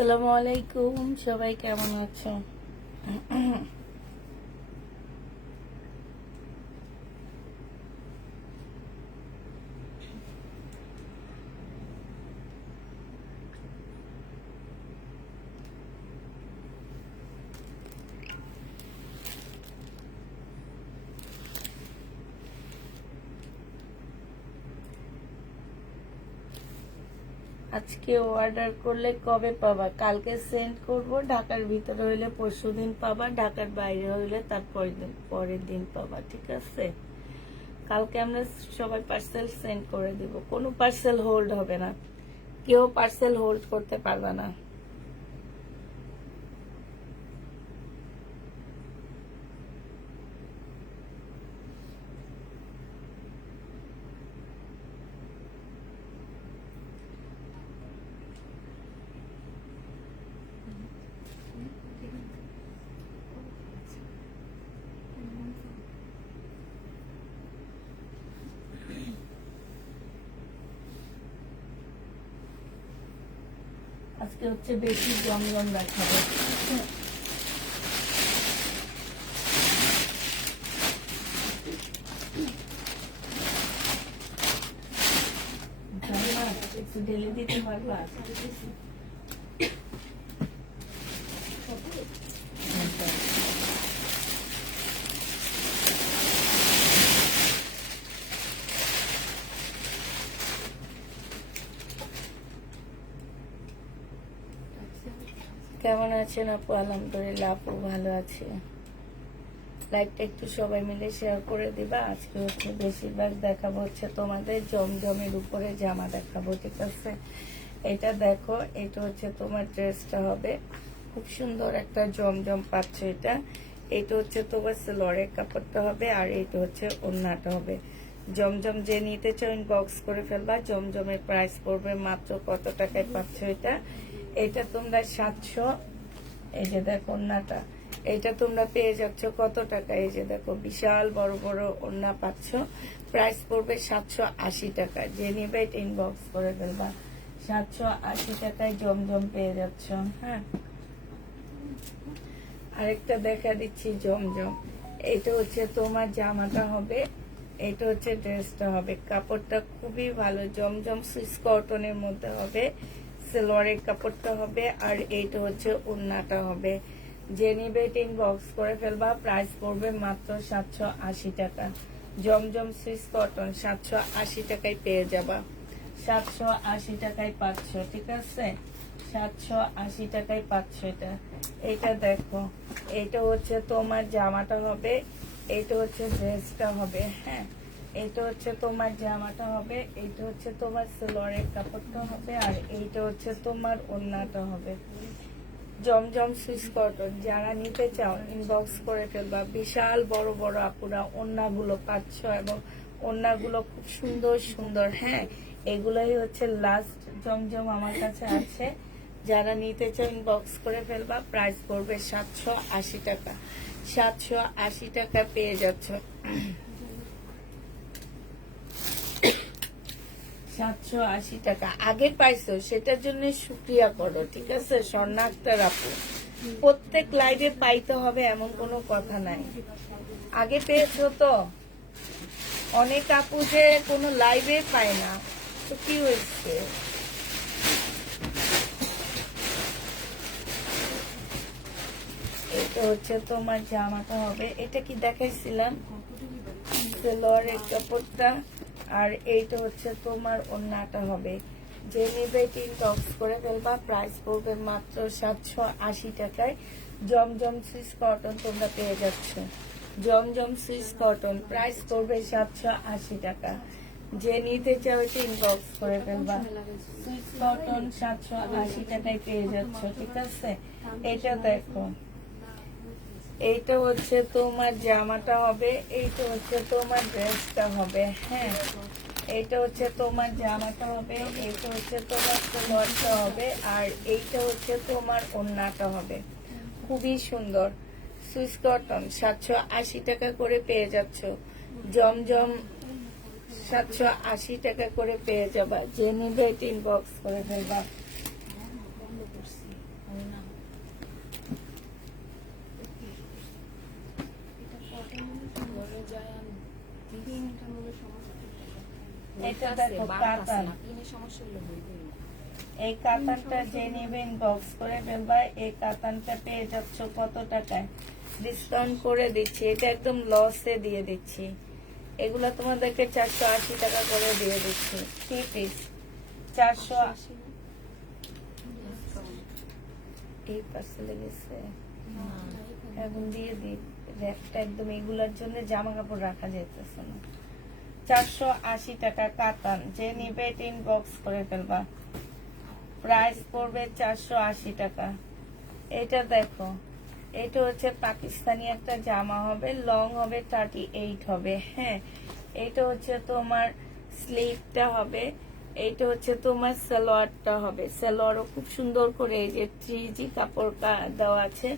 আসসালামু আলাইকুম, সবাই কেমন আছো? আজকে অর্ডার করলে কবে পাবা? কালকে সেন্ড করব। ঢাকার ভিতরে হইলে পরশুদিন পাবা, ঢাকার বাইরে হইলে তার পরের দিন পাবা, ঠিক আছে? কালকে আমরা সবাই পার্সেল সেন্ড করে দিব। কোনো পার্সেল হোল্ড হবে না, কেউ পার্সেল হোল্ড করতে পারবে না। আজকে হচ্ছে বেশি জমজম দেখাবো। একটু ঢেলে দিতে পারবা? কেমন আছেন আপু? আলহামদুলিল্লাহ আপু ভালো আছে। লাইকটা একটু সবাই মিলে শেয়ার করে দিবা। আজকে হচ্ছে বেশিরভাগ দেখাবো হচ্ছে তোমাদের জমজমের উপরে জামা দেখাবো, ঠিক আছে? এটা দেখো, এটা হচ্ছে তোমার ড্রেসটা হবে, খুব সুন্দর একটা জমজম পাচ্ছ। এটা হচ্ছে তোমার সেলোয়ারের কাপড়টা হবে, আর এটা হচ্ছে ওড়নাটা হবে। জমজম যে নিতে চাও ইনবক্স করে ফেলবা। জমজমের প্রাইস পড়বে মাত্র কত টাকায় পাচ্ছ এটা? এটা তোমরা 700। এই যে দেখো ওড়নাটা, এটা তোমরা পেয়ে যাচ্ছ কত টাকা? এই যে দেখো বিশাল বড় বড় ওড়না পাচ্ছ, প্রাইস পড়বে 780 টাকা। যে নিবে এটা ইনবক্স করে ফেলবা। 780 টাকায় জমজম পেয়ে যাচ্ছ। হ্যাঁ, আরেকটা দেখা দিচ্ছি জমজম। এটা হচ্ছে তোমার জামাটা হবে, এটা হচ্ছে ড্রেসটা হবে। কাপড়টা খুবই ভালো, জমজম সুইস কটনের মধ্যে হবে, সেলোয়ারের কাপড়টা হবে, আর এইটা হচ্ছে ওড়নাটা হবে। যে নিবে এটা ইনবক্স করে ফেলবা। প্রাইস পড়বে মাত্র 780 টাকা। জমজম সুইস কটন 780 টাকায় পেয়ে যাবা। 780 টাকায় পাচ্ছ, ঠিক আছে? 780 টাকায় পাচ্ছ এটা। এটা দেখো, এটা হচ্ছে তোমার জামাটা হবে, এটা হচ্ছে ড্রেসটা হবে। হ্যাঁ, এটা হচ্ছে তোমার জামাটা হবে, এইটা হচ্ছে তোমার সেলোয়ারের কাপড়টা হবে, আর এইটা হচ্ছে তোমার ওড়নাটা হবে। জমজম সুইস কটন যারা নিতে চাও ইনবক্স করে ফেলবা। বিশাল বড় বড় আপুরা ওড়নাগুলো পাচ্ছ, এবং ওড়নাগুলো খুব সুন্দর সুন্দর। হ্যাঁ, এগুলোই হচ্ছে লাস্ট জমজম আমার কাছে আছে। যারা নিতে চাও ইনবক্স করে ফেলবা। প্রাইস পড়বে 780 টাকা। 780 টাকা পেয়ে যাচ্ছ। 780 টাকা আগে পাইছো, সেটার জন্য শুক্রিয়া করো, ঠিক আছে? স্বর্ণা আক্তার আপু, প্রত্যেক লাইভে পাইতে হবে এমন কোনো কথা নাই। আগে পেয়েছো তো। অনেক আপু যে কোনো লাইভে পায় না, তো কি হয়েছে? এটা হচ্ছে তোমার জামাটা হবে, এটা কি দেখাইছিলাম? সেলোয়ারের কাপড়টা, আর এইটা হচ্ছে তোমার ওড়নাটা হবে। যে নিবে ইনবক্স করে ফেলবা। প্রাইস পড়বে মাত্র 780 টাকায়। জমজম সুইস কটন তোমরা পেয়ে যাচ্ছ। জমজম সুইস কটন প্রাইস পড়বে 780 টাকা। যে নিতে চাও ইনবক্স করে ফেলবা। সুইস কটন 780 টাকায় পেয়ে যাচ্ছ, ঠিক আছে? এটা দেখো, এইটা হচ্ছে তোমার জামাটা হবে, এইটা হচ্ছে তোমার ড্রেসটা হবে। হ্যাঁ, এইটা হচ্ছে তোমার জামাটা হবে, এইটা হচ্ছে তোমার সালোয়ারটা হবে, আর এইটা হচ্ছে তোমার ওড়নাটা হবে। খুবই সুন্দর। সুইস কটন 780 টাকা করে পেয়ে যাচ্ছ। জমজম 780 টাকা করে পেয়ে যাবা। যে নিবে ইনবক্স করে ফেলবা। এটা দেখো কাতান, এই কাতানটা যে নেবে ইনবক্স করে ফেলবা। এই কাতানটা পেয়ে যাচ্ছ কত টাকায়? ডিসকাউন্ট করে দিচ্ছি, এটা একদম লসে দিয়ে দিচ্ছি। এগুলো তোমাদেরকে 480 টাকা করে দিয়ে দিচ্ছি। 3 পিস 480। এই পার্সেলে গেছে, এখন দিয়ে দিই। র্যাকটা একদম এগুলোর জন্য জামা কাপড় রাখা যাইতেছে না। 480 টাকা কাতান, যে নিবে এটা ইনবক্স করে ফেলবা। প্রাইস পড়বে 480 টাকা। এটা দেখো, এটা হচ্ছে পাকিস্তানি একটা জামা হবে, লং হবে 38 হবে। হ্যাঁ, এটা হচ্ছে তোমার স্লিভটা হবে, এইটা হচ্ছে তোমার সালোয়ারটা হবে। সালোয়ারও খুব সুন্দর করে এই যে 3G কাপড় দেওয়া আছে।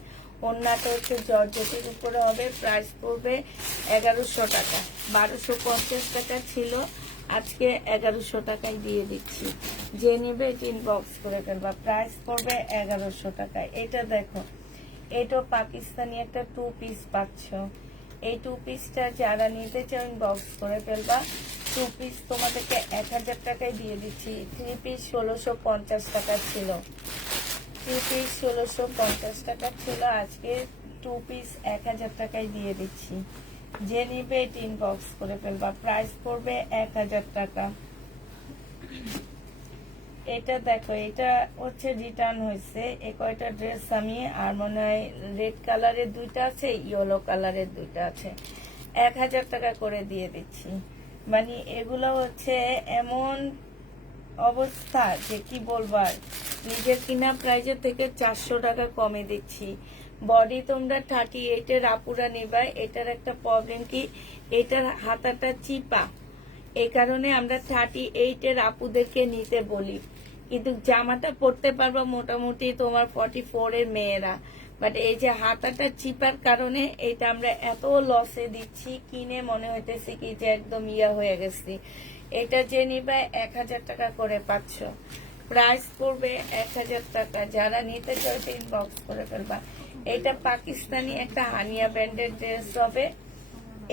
ওড়নাটা হচ্ছে জর্জেটের উপরে হবে। প্রাইস পড়বে 1100 টাকা। 1250 টাকা ছিল, আজকে 1100 টাকায় দিয়ে দিচ্ছি। যে নিবে এটা ইনবক্স করে ফেলবা। প্রাইস পড়বে 1100 টাকায়। এটা দেখো, এটা পাকিস্তানি একটা 2 পিস পাচ্ছ। এই 2 পিসটা যারা নিতে চাও ইনবক্স করে ফেলবা। 2 পিস তোমাদেরকে 1000 টাকায় দিয়ে দিচ্ছি। 3 পিস 1650 টাকা ছিল। 3 পিস 1650 টাকা ছিল, আজকে 2 পিস 1000 টাকায় দিয়ে দিচ্ছি। যে নিবে এটা ইনবক্স করে ফেলবা। প্রাইস পড়বে 1000 টাকা। এটা দেখো, এটা হচ্ছে রিটার্ন হয়েছে। এই কয়টা ড্রেস আমি, আর মনে হয় রেড কালারের 2টা আছে, ইয়েলো কালারের 2টা আছে। 1000 টাকা করে দিয়ে দিচ্ছি। মানে এগুলো হচ্ছে এমন অবস্থা যে কি বলবার, নিজের কিনা প্রাইজের থেকে 400 টাকা কমে দিচ্ছি। বডি তোমরা 38-এর আপুরা নেবা। এটার একটা প্রবলেম কি, এটার হাতাটা চিপা, এই কারণে আমরা 38-এর আপুদেরকে নিতে বলি। কিন্তু জামাটা পরতে পারবা মোটামুটি তোমার 44-এর মেয়েরা। বাট এই যে হাতাটা চিপার কারণে এটা আমরা এত লসে দিচ্ছি, কিনে মনে হইতেছে কি যে একদম ইয়া হয়ে গেছি। এটা যে নিবা 1000 টাকা করে পাচ্ছ। প্রাইস পড়বে 1000 টাকা। যারা নিতে চাও ইনবক্স করে ফেলবা। এটা পাকিস্তানি একটা হানিয়া ব্র্যান্ডের ড্রেস হবে।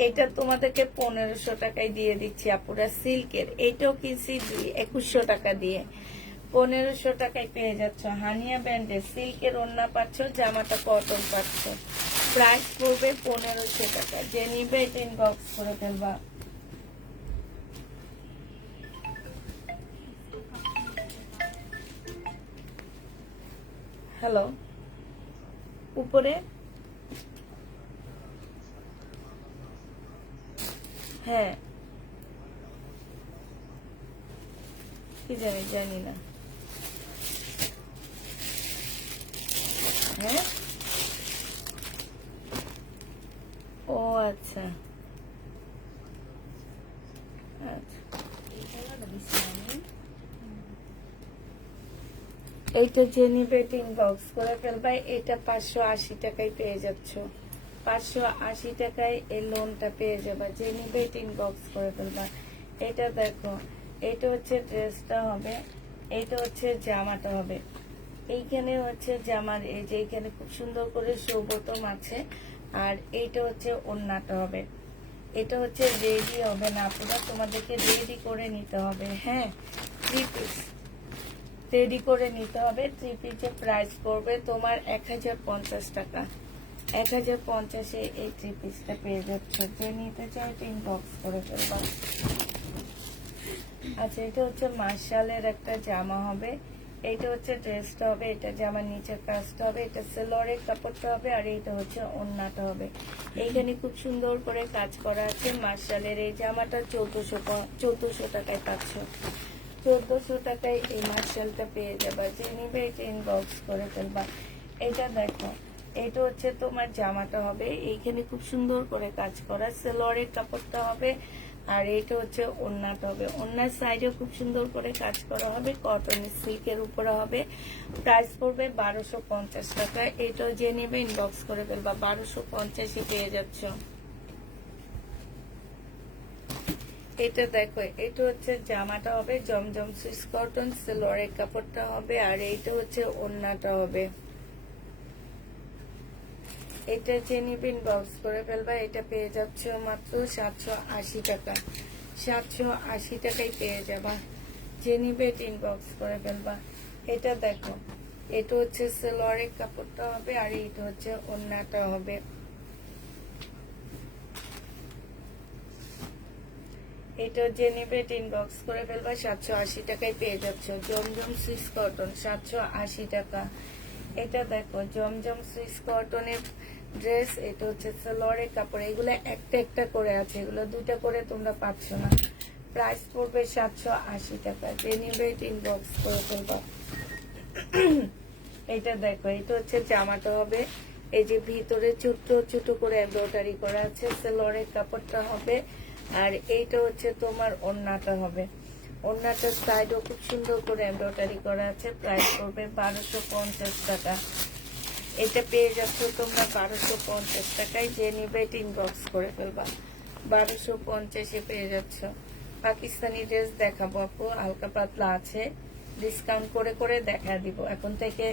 এটা তোমাদেরকে 1500 টাকায় দিয়ে দিচ্ছি আপুরা। সিল্কের এটাও কিনছি 2100 টাকা দিয়ে। 1500 টাকায় পেয়ে যাচ্ছ হানিয়া ব্র্যান্ডের সিল্কের ওড়না পাচ্ছ, জামাটা কটন পাচ্ছ। প্রাইস পড়বে 1500 টাকা। যে নিবে এটা ইনবক্স করে ফেলবা। হ্যালো, উপরে হ্যাঁ, কি জানি না। হ্যাঁ, ও আচ্ছা আচ্ছা। এইটা যে নিবে এটা ইনবক্স করে ফেলবা। এটা 580 টাকায় পেয়ে যাচ্ছ। 580 টাকায় এই লোনটা পেয়ে যাবা। যে নিবে এটা ইনবক্স করে ফেলবা। এটা দেখো, এটা হচ্ছে ড্রেসটা হবে, এইটা হচ্ছে জামাটা হবে। এইখানে হচ্ছে জামার এই যে এইখানে খুব সুন্দর করে সৌবতম আছে, আর এইটা হচ্ছে ওড়নাটা হবে। এটা হচ্ছে রেডি হবে না পুরো, তোমাদেরকে রেডি করে নিতে হবে। হ্যাঁ, 3 পিস রেডি করে নিতে হবে। 3 পিসের প্রাইস পড়বে তোমার 1050 টাকা। 1050-এ এই 3 পিসটা পেয়ে যাচ্ছে। যে নিতে চাই ইনবক্স করে ফেলবা। আচ্ছা, এটা হচ্ছে মার্শালের একটা জামা হবে। এইটা হচ্ছে ড্রেসটা হবে, এটা জামার নিচের কাজটা হবে, এটা সেলোয়ারের কাপড়টা হবে, আর এইটা হচ্ছে ওড়নাটা হবে। এইখানে খুব সুন্দর করে কাজ করা আছে। মার্শালের এই জামাটা 1400 টাকায় পাচ্ছ। 1400 টাকায় এই মার্শালটা পেয়ে যাবা। যে নিবে এটা ইনবক্স করে ফেলবা। এটা দেখো, এটা হচ্ছে তোমার জামাটা হবে, এইখানে খুব সুন্দর করে কাজ করা। সেলোয়ারের কাপড়টা হবে, আর এইটা হচ্ছে ওড়নাটা হবে। ওড়নার সাইডেও খুব সুন্দর করে কাজ করা হবে, কটনের সিল্কের উপরে হবে। প্রাইস পড়বে 1250 টাকা। এটাও যে নেবে ইনবক্স করে ফেলবা। 1250-ই পেয়ে যাচ্ছ। এটা দেখো, এটা হচ্ছে জামাটা হবে, জমজম সুইস কটন, সেলোয়ারের কাপড়টা হবে, আর এইটা হচ্ছে ওড়নাটা হবে। এটা যে নিবেন বক্স করে ফেলবা, এটা পেয়ে যাচ্ছ মাত্র 780 টাকা। 780 টাকায় পেয়ে যাবা। যে নিবে ইনবক্স করে ফেলবা। এটা দেখো, এটা হচ্ছে সালোয়ারের কাপড়টা হবে, আর এটা হচ্ছে ওড়নাটা হবে। এটা যে নিবে ইনবক্স করে ফেলবা। 780 টাকায় পেয়ে যাচ্ছ জমজম সুইস কটন, 780 টাকা। এটা দেখো জমজম সুইস কটনের ড্রেস, এটা হচ্ছে সালোয়ারের কাপড়। এগুলো একটা একটা করে আছে, এগুলো দুটা করে তোমরা পাচ্ছ না। প্রাইস পড়বে 780 টাকা। যে নিবে ইনবক্স করে ফেলবা। এটা দেখো, এটা হচ্ছে জামাটা হবে, এই যে ভিতরে ছোট ছোট করে এমব্রয়ডারি করা আছে, সালোয়ারের কাপড়টা হবে। আর এইটা হচ্ছে তোমার ওড়নাটা হবে। ওড়নাটার সাইডও খুব সুন্দর করে এমব্রয়ডারি করা আছে। প্রাইস পড়বে 1250 টাকা। এটা পেয়ে যাচ্ছ তোমরা 1250 টাকায়। যে নিবে ইনবক্স করে ফেলবা। 1250-এ পেয়ে যাচ্ছ। পাকিস্তানি ড্রেস দেখাবো আপু, হালকা পাতলা আছে, ডিসকাউন্ট করে করে দেখা দিব এখন থেকে।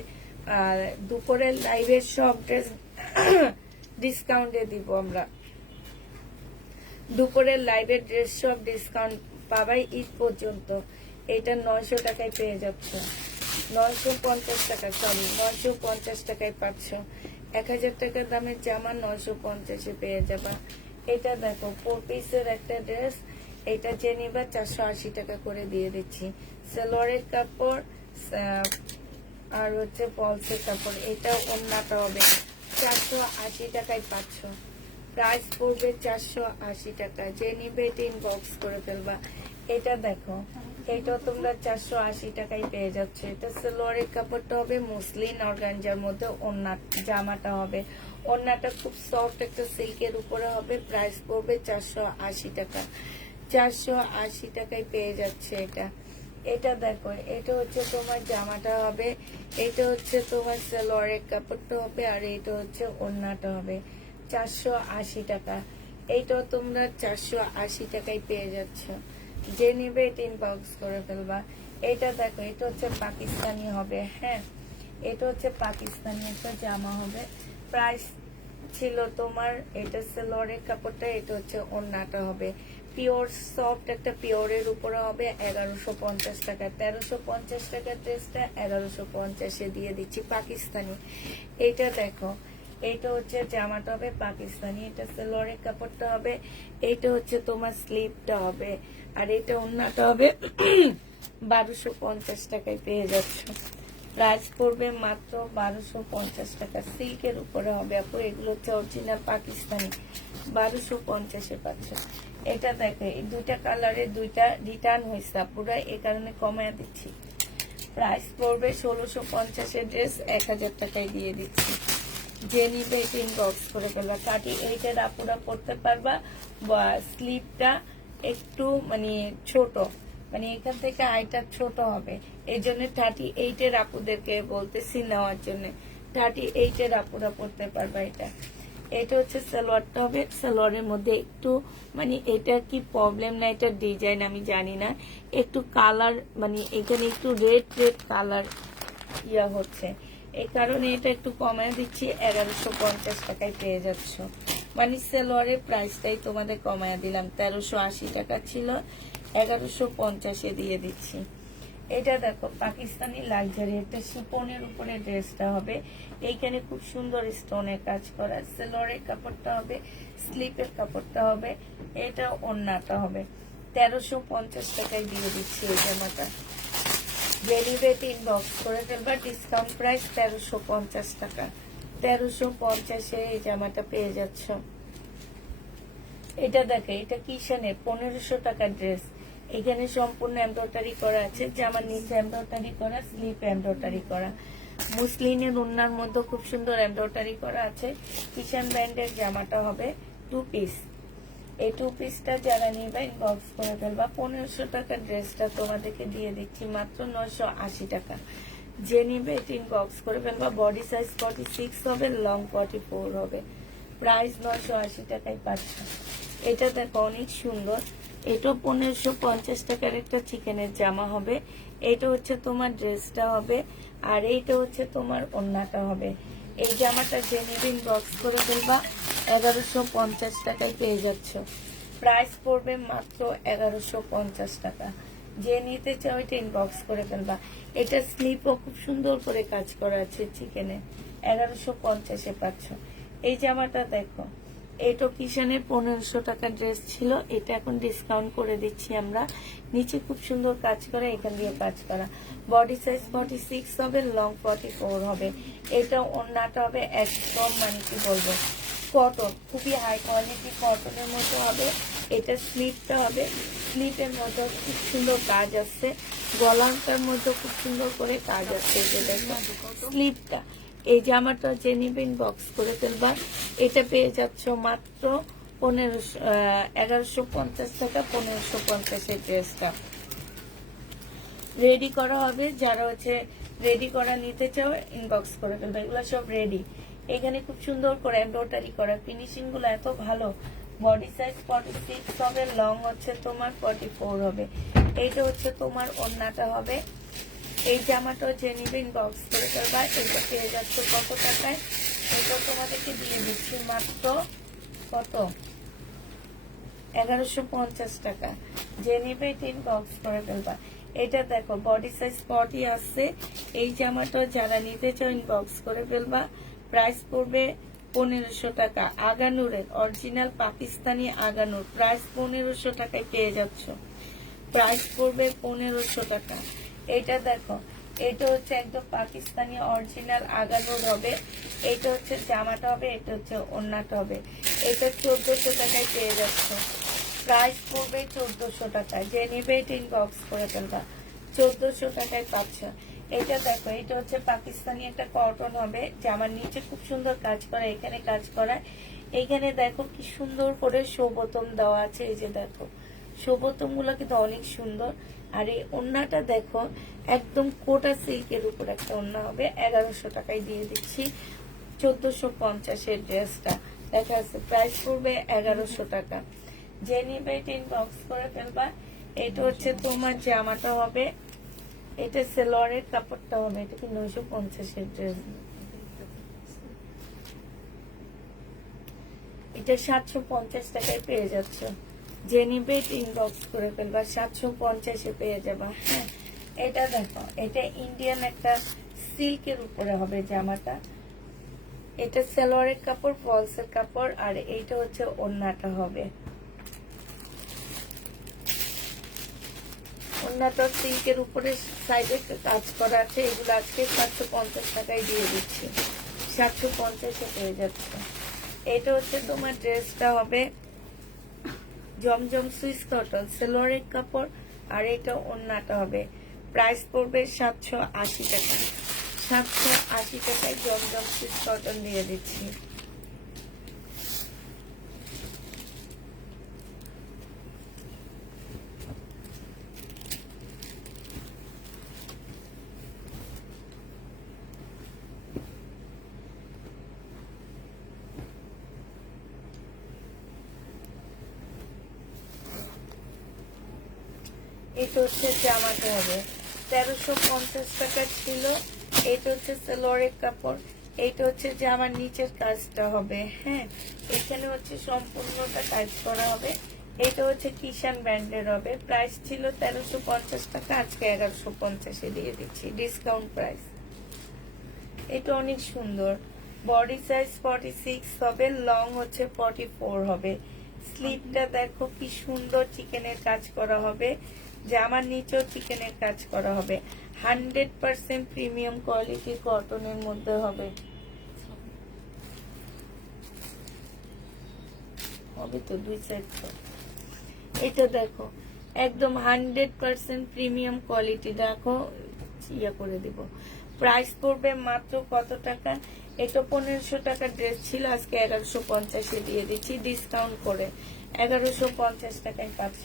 দুপুরের লাইভের সব ড্রেস ডিসকাউন্টে দিব আমরা। দুপুরের লাইভের ড্রেস সব ডিসকাউন্ট পাবাই ঈদ পর্যন্ত। এটা 900 টাকায় পেয়ে যাচ্ছ। 950 টাকা, সরি 950 টাকায় পাচ্ছ। 1000 টাকা দামের জামা 950-এ পেয়ে যাবা। এটা দেখো 4 পিসের একটা ড্রেস, এটা যে নিবা 480 টাকা করে দিয়ে দিচ্ছি। সালোয়ারের কাপড় আর হচ্ছে ফলসের কাপড়। এটা ওড়নাটা হবে। 480 টাকায় পাচ্ছ। প্রাইস পড়বে 480 টাকা। যে নিবে ইনবক্স করে ফেলবা। এটা দেখো, এটা তোমরা 480 টাকায় পেয়ে যাচ্ছে। এটা সালোয়ারের কাপড়টা হবে মসলিন অর্গানজার মধ্যে, ওড়না জামাটা হবে। ওড়নাটা খুব সফট একটা সিল্কের উপরে হবে। প্রাইস পড়বে 480 টাকা। 480 টাকায় পেয়ে যাচ্ছে এটা। এটা দেখো, এটা হচ্ছে তোমার জামাটা হবে, এটা হচ্ছে তোমার সালোয়ারের কাপড়টা হবে, আর এটা হচ্ছে ওড়নাটা হবে। 480 টাকা। এইটাও তোমরা 480 টাকায় পেয়ে যাচ্ছ। যে নিবে ইনবক্স করে ফেলবা। এটা দেখো, এটা হচ্ছে পাকিস্তানি হবে। হ্যাঁ, এটা হচ্ছে পাকিস্তানি একটা জামা হবে। প্রাইস ছিল তোমার, এটা সালোয়ারের কাপড়টা, এটা হচ্ছে ওড়নাটা হবে। পিওর সফট একটা পিওরের উপরে হবে 1150 টাকা। 1350 টাকার ড্রেসটা 1150-এ দিয়ে দিচ্ছি পাকিস্তানি। এটা দেখো, এইটা হচ্ছে জামাটা হবে পাকিস্তানি, এটা সালোয়ারের কাপড়টা হবে, এইটা হচ্ছে তোমার স্লিভটা হবে, আর এটা ওড়নাটা হবে। 1250 টাকায় পেয়ে যাচ্ছ। প্রাইস পড়বে মাত্র 1250 টাকা। সিল্কের উপরে হবে আপু, এগুলো হচ্ছে অরিজিনাল পাকিস্তানি। 1250-এ পাচ্ছ। এটা দেখো, এই দুইটা কালারের দুইটা রিটার্ন হয়েছে আপুরা, এই কারণে কমায় দিচ্ছি। প্রাইস পড়বে 1650-এর ড্রেস 1000 টাকায় দিয়ে দিচ্ছি। যে নিবে ইনবক্স করে ফেলবা। 38-এর আপুরা পড়তে পারবা, বা স্লিপটা একটু মানে ছোট, মানে এখান থেকে আইটা ছোট হবে, এই জন্য 38-এর আপুদেরকে বলতেছি নেওয়ার জন্য। 38-এর আপুরা পড়তে পারবা। এটা হচ্ছে সালোয়ারটা হবে। সালোয়ারের মধ্যে একটু মানে এটা কি প্রবলেম না, এটা ডিজাইন আমি জানি না, একটু কালার মানে এখানে একটু রেড রেড কালার ইয়া হচ্ছে, এই কারণে এটা একটু কমায় দিচ্ছি। 1150 টাকায় পেয়ে যাচ্ছ। মানে সালোয়ারের প্রাইসটাই তোমাদের কমায় দিলাম। 1380 টাকা ছিল, 1150-এ দিয়ে দিচ্ছি। এটা দেখো, পাকিস্তানি লাক্সারি একটা শিপনের উপরে ড্রেসটা হবে। এইখানে খুব সুন্দর স্টোনের কাজ করা। সালোয়ারের কাপড়টা হবে, স্লিপের কাপড়টা হবে, এটা ওড়নাটা হবে। 1350 টাকায় দিয়ে দিচ্ছি এই জামাটা। ডেলিভারি ইনবক্স করে ফেলবা। ডিসকাউন্ট প্রাইস 1350 টাকা। 1350-এ এই জামাটা পেয়ে যাচ্ছ। এটা দেখে, এটা কিষানের 1500 টাকার ড্রেস। এখানে সম্পূর্ণ এমব্রয়ডারি করা আছে, জামার নিচে এমব্রয়ডারি করা, স্লিপ এমব্রয়ডারি করা। মুসলিনের ওড়নার মধ্যে খুব সুন্দর এমব্রয়ডারি করা আছে। কিষান ব্র্যান্ডের জামাটা হবে 2 পিস। এই 2 পিসটা যারা নিবে ইনবক্স করে ফেলবা। 1500 টাকার ড্রেসটা তোমাদেরকে দিয়ে দিচ্ছি মাত্র 980 টাকা। যে নিবে ইনবক্স করে ফেলবা। বডি সাইজ 46 হবে, লং 44 হবে। প্রাইস 980 টাকায় পাচ্ছ। এটা দেখো অনেক সুন্দর, এটা 1550 টাকার একটা চিকেনের জামা হবে। এটা হচ্ছে তোমার ড্রেসটা হবে, আর এইটা হচ্ছে তোমার ওড়নাটা হবে। এই জামাটা যে নেবে ইনবক্স করে ফেলবা, 1150 টাকায় পেয়ে যাচ্ছ। প্রাইস পড়বে মাত্র 1150 টাকা। যে নিতে চাও এটা ইনবক্স করে ফেলবা। এটা স্লিপও খুব সুন্দর করে কাজ করা আছে চিকেনে, 1150-এ পাচ্ছ। এই জামাটা দেখো, এটা কিষানের 1500 টাকা ড্রেস ছিল, এটা এখন ডিসকাউন্ট করে দিচ্ছি আমরা। নিচে খুব সুন্দর কাজ করা, এখান দিয়ে কাজ করা। বডি সাইজ 46 হবে, লং 44 হবে। এটা ওড়নাটা হবে একদম মানে কি বলবো কটন, খুবই হাই কোয়ালিটি কটনের মধ্যে হবে। এটা স্লিপটা হবে, স্লিপের মধ্যে খুব সুন্দর কাজ আছে, গলাটার মধ্যে খুব সুন্দর করে কাজ আছে। যে দেখো স্লিপটা, এই জামাটা যে নিবেন বক্স করে ফেলবা। এটা পেয়ে যাচ্ছ মাত্র 1150 টাকা, 1550 ড্রেসটা রেডি করা হবে। যারা হচ্ছে রেডি করা নিতে চাও ইনবক্স করে ফেলবে। এগুলো সব রেডি, এখানে খুব সুন্দর করে এমব্রয়ডারি করা, ফিনিশিং গুলো এত ভালো। বডি সাইজ 46 হবে, লং হচ্ছে তোমার 44 হবে। এইটা হচ্ছে তোমার ওড়নাটা হবে। এই জামাটাও যে নিবে ইনবক্স করে ফেলবা। এটা পেয়ে যাচ্ছ কত টাকায়? এটা তোমাদেরকে দিয়ে দিচ্ছি মাত্র কত, 1150 টাকা। যে নিবে এটা ইনবক্স করে ফেলবা। এটা দেখো বডি সাইজ 40 আছে। এই জামাটা যারা নিতে চাও ইনবক্স করে ফেলবা। প্রাইস পড়বে 1500 টাকা। আগানুরের অরিজিনাল পাকিস্তানি আগানুর, প্রাইস 1500 টাকায় পেয়ে যাচ্ছ। প্রাইস পড়বে 1500 টাকা। এটা দেখো, এটা হচ্ছে একদম পাকিস্তানি অরিজিনাল আগানুর হবে। এটা হচ্ছে জামাটা হবে, এটা হচ্ছে ওড়নাটা হবে। এটা 1400 টাকায় পেয়ে যাচ্ছ। প্রাইস পড়বে 1400 টাকা। যে নিবে এটা ইনবক্স করে ফেলবা, 1400 টাকায় পাচ্ছ। এটা দেখো, এটা হচ্ছে পাকিস্তানি একটা কটন হবে, জামার নিচে খুব সুন্দর কাজ করা, এখানে কাজ করা। এইখানে দেখো কি সুন্দর করে শোবতম দেওয়া আছে। এই যে দেখো শোবতম গুলো কিন্তু অনেক সুন্দর। আর এই ওড়নাটা দেখো একদম কোটা সিল্কের উপর একটা ওড়না হবে। 1100 টাকায় দিয়ে দিচ্ছি। 1450-এর ড্রেসটা দেখা যাচ্ছে প্রাইস পড়বে 1100 টাকা। যে নিবে এটা ইনবক্স করে ফেলবা। এটা হচ্ছে তোমার জামাটা হবে, এটা সেলোয়ারের কাপড়টা হবে। এটা কি 950-এর ড্রেস, এটা 750 টাকায় পেয়ে যাচ্ছ। যে নিবে এটা ইনবক্স করে ফেলবা, 750-এ পেয়ে যাবা। হ্যাঁ, এটা দেখো, এটা ইন্ডিয়ান একটা সিল্কের উপরে হবে জামাটা। এটা সালোয়ারের কাপড়, ফলসের কাপড়, আর এইটা হচ্ছে ওড়নাটা হবে। ওড়নাটা সিল্কের উপরে সাইডে কাজ করা আছে। এগুলো আজকে 750 টাকায় দিয়ে দিচ্ছি, 750-এ পেয়ে যাচ্ছে। এটা হচ্ছে তোমার ড্রেসটা হবে জমজম সুইস কটন, সালোয়ারের কাপড়, আর এটা ওড়নাটা হবে। প্রাইস পড়বে 780 টাকা। 780 টাকায় জমজম সুইস কটন দিয়ে দিচ্ছি। এটা হচ্ছে জামাটা হবে, 1350 টাকা ছিল। এটা হচ্ছে সালোয়ারের কাপড়, এইটা হচ্ছে জামার নিচের কাজটা হবে। হ্যাঁ, এখানে হচ্ছে সম্পূর্ণটা কাজ করা হবে। এটা হচ্ছে কিষান ব্র্যান্ডের হবে। প্রাইস ছিল 1350 টাকা, আজকে 1150-এ দিয়ে দিচ্ছি, ডিসকাউন্ট প্রাইস। এটা অনেক সুন্দর। বডি সাইজ 46 হবে, লং হচ্ছে 44 হবে। স্লিপটা দেখো কি সুন্দর চিকেনের কাজ করা হবে। জামার নিচেও চিকেনের কাজ করা হবে। 100% প্রিমিয়াম কোয়ালিটি কটনের মধ্যে হবে। হবে তো দুই সাইড তো। এটা দেখো একদম 100% প্রিমিয়াম কোয়ালিটি। দেখো ইয়ে করে দিব। প্রাইস পড়বে মাত্র কত টাকা? এটা 1500 টাকা ড্রেস ছিল, আজকে 1150-এ দিয়ে দিচ্ছি ডিসকাউন্ট করে। 1150 টাকায় পাচ্ছ।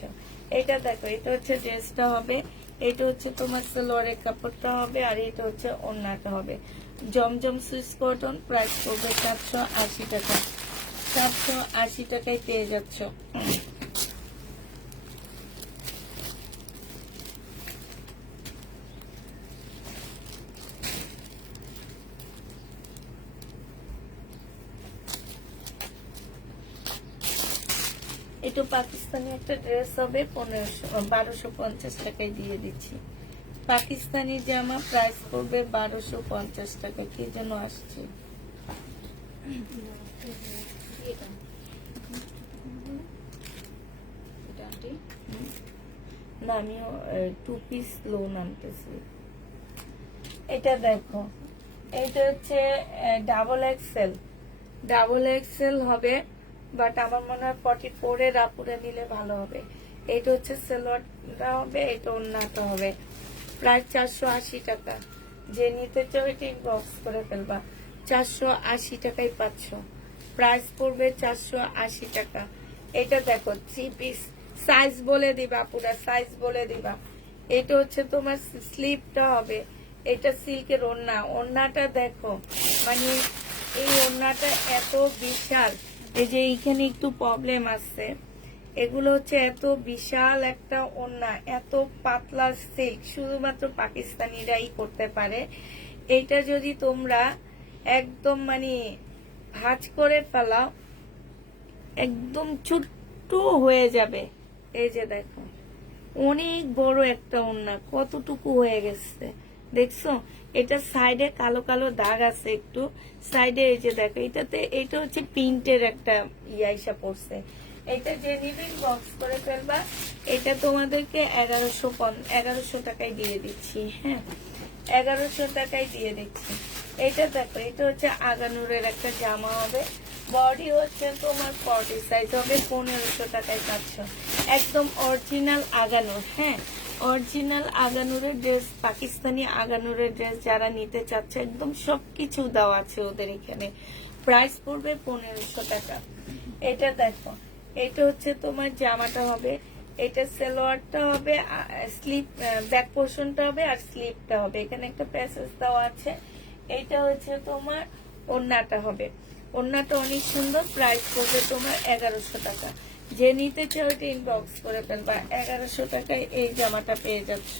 এটা দেখো, এটা হচ্ছে ড্রেসটা হবে, এটা হচ্ছে তোমার সালোয়ারের কাপড়টা হবে, আর এটা হচ্ছে ওড়নাটা হবে। জমজম সুইস কটন, প্রাইস পড়বে 780 টাকা। 780 টাকায় পেয়ে যাচ্ছ। এটা পাকিস্তানি একটা ড্রেস হবে 1250 টাকায় দিয়ে দিচ্ছি। পাকিস্তানি জামা প্রাইস পড়বে 1250 টাকা। কি যেন আসছে, না আমিও 2 পিস লোন আনতেছি। এটা দেখো, এটা হচ্ছে ডাবল এক্সেল হবে, বাট আমার মনে হয় 44 এর আপুরে নিলে ভালো হবে। এটা হচ্ছে সেলোয়ারটা হবে, এটা ওন্নাটা হবে। প্রায় 480 টাকা। যে নিতে চাও এটা ইনবক্স করে ফেলবা। 480 টাকায় পাচ্ছ। প্রাইস পড়বে 480 টাকা। এটা দেখো 3 পিস, সাইজ বলে দিবা পুরা, সাইজ বলে দিবা। এটা হচ্ছে তোমার স্লিপটা হবে, এটা সিল্কের ওড়না। ওড়নাটা দেখো, মানে এই ওড়নাটা এত বিশাল। এই যে এইখানে একটু প্রবলেম আছে, এগুলো হচ্ছে এত বিশাল একটা ওড়না, এত পাতলা সিল্ক, শুধুমাত্র পাকিস্তানিরাই করতে পারে। এইটা যদি তোমরা একদম মানে ভাঁজ করে ফেলাও, একদম ছোট্ট হয়ে যাবে। এই যে দেখো, অনেক বড় একটা ওড়না, কতটুকু হয়ে গেছে দেখছো। এটা সাইডে কালো কালো দাগ আছে একটু সাইডে। এই যে দেখো, এটাতে এটা হচ্ছে প্রিন্টের একটা ইয়াইসা পড়ছে। এটা যে নিবে বক্স করে ফেলবা। এটা তোমাদেরকে 1100 টাকায় দিয়ে দিচ্ছি। হ্যাঁ, 1100 টাকায় দিয়ে দিচ্ছি। এটা দেখো, এটা হচ্ছে আগানুরের একটা জামা হবে, বডি হচ্ছে তোমার 40 সাইজ হবে, 1500 টাকায় পাচ্ছ। একদম অরিজিনাল আগানুর। হ্যাঁ, অরিজিনাল আগানুরের ড্রেস, পাকিস্তানি আগানুরের ড্রেস যারা নিতে চাচ্ছে, একদম সবকিছু দেওয়া আছে ওদের এখানে। প্রাইস পড়বে 1500 টাকা। এটা দেখো, এটা হচ্ছে তোমার জামাটা হবে, এটা সালোয়ারটা হবে, স্লিপ ব্যাক পোর্শনটা হবে আর স্লিপটা হবে। এখানে একটা প্যাসেজ দেওয়া আছে। এটা হচ্ছে তোমার ওড়নাটা হবে, ওড়নাটা অনেক সুন্দর। প্রাইস পড়বে তোমার 1100 টাকা। যে নিতে চাও এটা ইনবক্স করে ফেলবা। 1100 টাকায় এই জামাটা পেয়ে যাচ্ছ।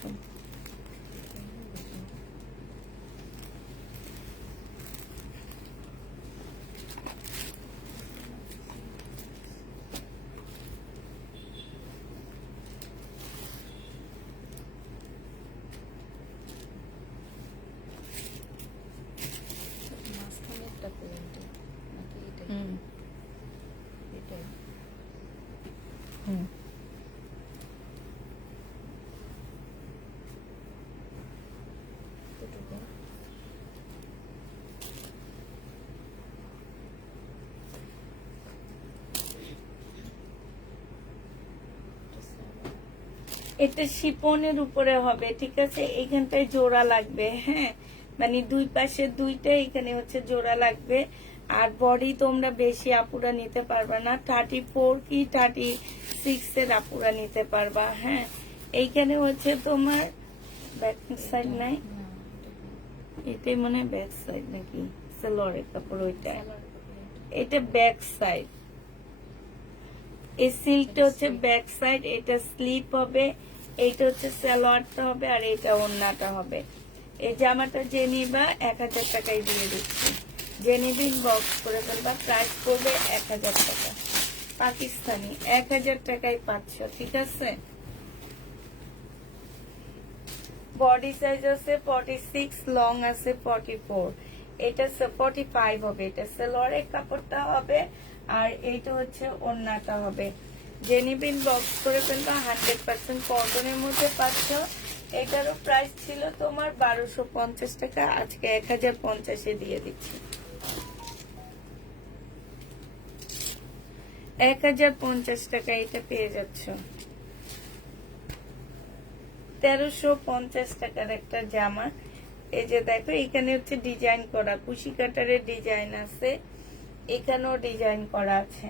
এটা শিপনের উপরে হবে, ঠিক আছে। এইখানটায় জোড়া লাগবে। হ্যাঁ, মানে দুই পাশে দুইটা, এখানে হচ্ছে জোড়া লাগবে। আর বডি তোমরা বেশি আপুরা নিতে পারবা না, 34 কি 36 এর আপুরা নিতে পারবা। হ্যাঁ, এইখানে হচ্ছে তোমার ব্যাক সাইড নাই, এটাই মনে হয় ব্যাক সাইড নাকি সালোয়ারের কাপড় ওইটা। এটা ব্যাক সাইড, এই সিল্কটা হচ্ছে ব্যাক সাইড, এটা স্লিপ হবে, এইটা হচ্ছে সালোয়ারটা হবে, আর এটা ওড়নাটা হবে। এই জামাটা যে নিবা 1000 টাকায় দিয়ে দিচ্ছি। যে নিবি বক্স করে ফেলবা। প্রাইস পড়বে 1000 টাকা। পাকিস্তানি 1000 টাকায় পাচ্ছ, ঠিক আছে। বডি সাইজ আছে 46, লং আছে 44, এটা 45 হবে। এটা সালোয়ারের কাপড়টা হবে, আর এইটা হচ্ছে ওড়নাটা হবে। যে নিবেন বক্স করে ফেলবা। 100% কটনের মধ্যে পাচ্ছ। এটারও প্রাইস ছিল তোমার 1250 টাকা, আজকে 1050 দিয়ে দিচ্ছি। 1050 টাকা এটা পেয়ে যাচ্ছ। 1350 টাকার একটা জামা। এই যে দেখো, এখানে হচ্ছে ডিজাইন করা, কুশি কাটারের ডিজাইন আছে, এখানেও ডিজাইন করা আছে।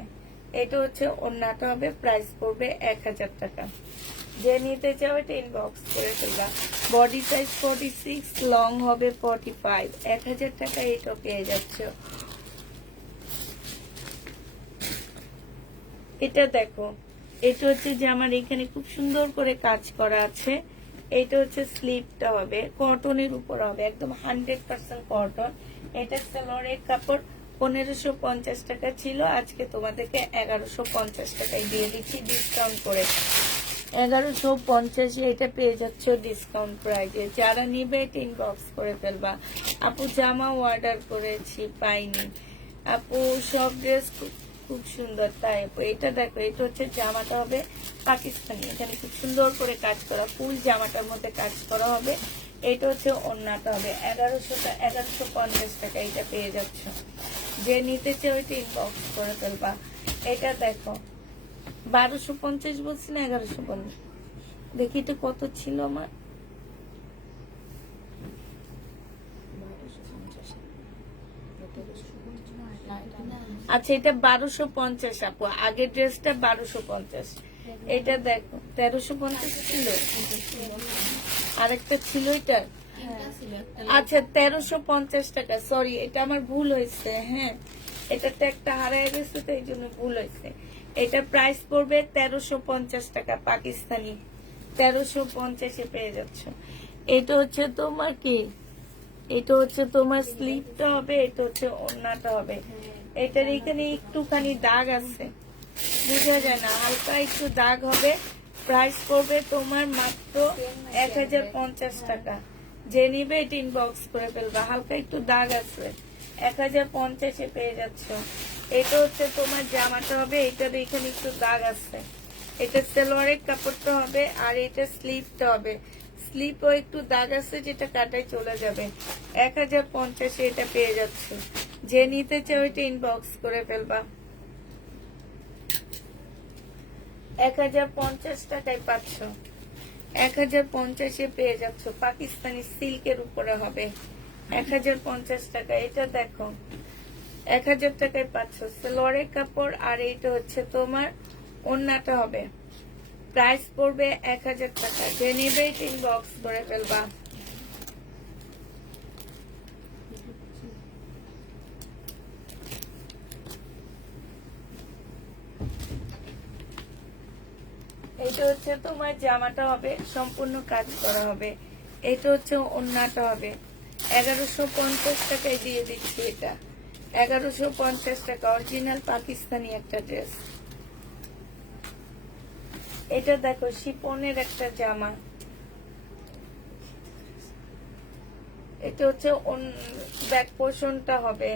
এটা হচ্ছে ওড়নাটা হবে। প্রাইস পড়বে 1000 টাকা। যে নিতে চাও এটা ইনবক্স করে ফেলবা। বডি সাইজ 46, লং হবে 45। 1000 টাকা এটা পেয়ে যাচ্ছ। এটা দেখো, এটা হচ্ছে যে আমার এখানে খুব সুন্দর করে কাজ করা আছে। এটা হচ্ছে স্লিপটা হবে, কটনের উপর হবে, একদম 100% কটন। এটা সালোয়ারের কাপড়, 1550 টাকা ছিল, আজকে তোমাদেরকে 1150 টাকায় দিয়ে দিচ্ছি ডিসকাউন্ট করে। 1150 এটা পেয়ে যাচ্ছ ডিসকাউন্ট প্রাইজে। যারা নিবে এটা ইনবক্স করে ফেলবা। আপু জামা অর্ডার করেছি পাইনি। আপু সব ড্রেস খুব সুন্দর, তাই আপু এটা দেখো, এটা হচ্ছে জামাটা হবে পাকিস্তানি, এখানে খুব সুন্দর করে কাজ করা, ফুল জামাটার মধ্যে কাজ করা হবে। এটা হচ্ছে ওড়নাটা হবে 1150 টাকা, এটা পেয়ে যাচ্ছ। যে নিতে চাও ওইটা ইনবক্স করে ফেলবা। এটা দেখো 1250 বলছি না 1150, দেখি এটা কত ছিল আমার। আচ্ছা এটা 1250 আপু, আগের ড্রেসটা 1250। এটা দেখো 1350 ছিল, আরেকটা ছিল এটা। আচ্ছা 1350 টাকা, সরি এটা আমার ভুল হয়েছে। হ্যাঁ এটাতে একটা হারাই গেছে তো এই জন্য ভুল হয়েছে। এটা প্রাইস পড়বে 1350 টাকা পাকিস্তানি, 1350-এ পেয়ে যাচ্ছ। এটা হচ্ছে তোমার কি, এটা হচ্ছে তোমার স্লিপটা হবে, এটা হচ্ছে ওড়নাটা হবে। এটার এখানে একটুখানি দাগ আছে, বোঝা যায় না, হালকা একটু দাগ হবে। প্রাইস পড়বে তোমার মাত্র 1050 টাকা। যে নিবে এটা ইনবক্স করে ফেলবা, হালকা একটু দাগ আছে, 1050-এ পেয়ে যাচ্ছ। এটা হচ্ছে তোমার জামাটা হবে, এটার এখানে একটু দাগ আছে। এটা সালোয়ারের কাপড়টা হবে, আর এটা স্লিপটা হবে, স্লিপও একটু দাগ আছে যেটা কাটাই চলে যাবে। 1050-এ এটা পেয়ে যাচ্ছ। যে নিতে চাও এটা ইনবক্স করে ফেলবা। 1050 টাকায় পাচ্ছ, 1050-এ পেয়ে যাচ্ছ। পাকিস্তানি সিল্কের উপরে হবে 1050 টাকা। এটা দেখো 1000 টাকায় পাচ্ছ, সালোয়ারের কাপড়, আর এইটা হচ্ছে তোমার ওড়নাটা হবে। প্রাইস পড়বে 1000 টাকা। যে নিবে ইনবক্স করে ফেলবা। এটা হচ্ছে তোমার জামাটা হবে, সম্পূর্ণ কাজ করা হবে। এটা হচ্ছে ওড়নাটা হবে। 1150 টাকায় দিয়ে দিচ্ছি এটা, 1150 টাকা। অরিজিনাল পাকিস্তানি একটা ড্রেস। এটা দেখো শিপনের একটা জামা, এটা হচ্ছে ব্যাক পোর্শনটা হবে,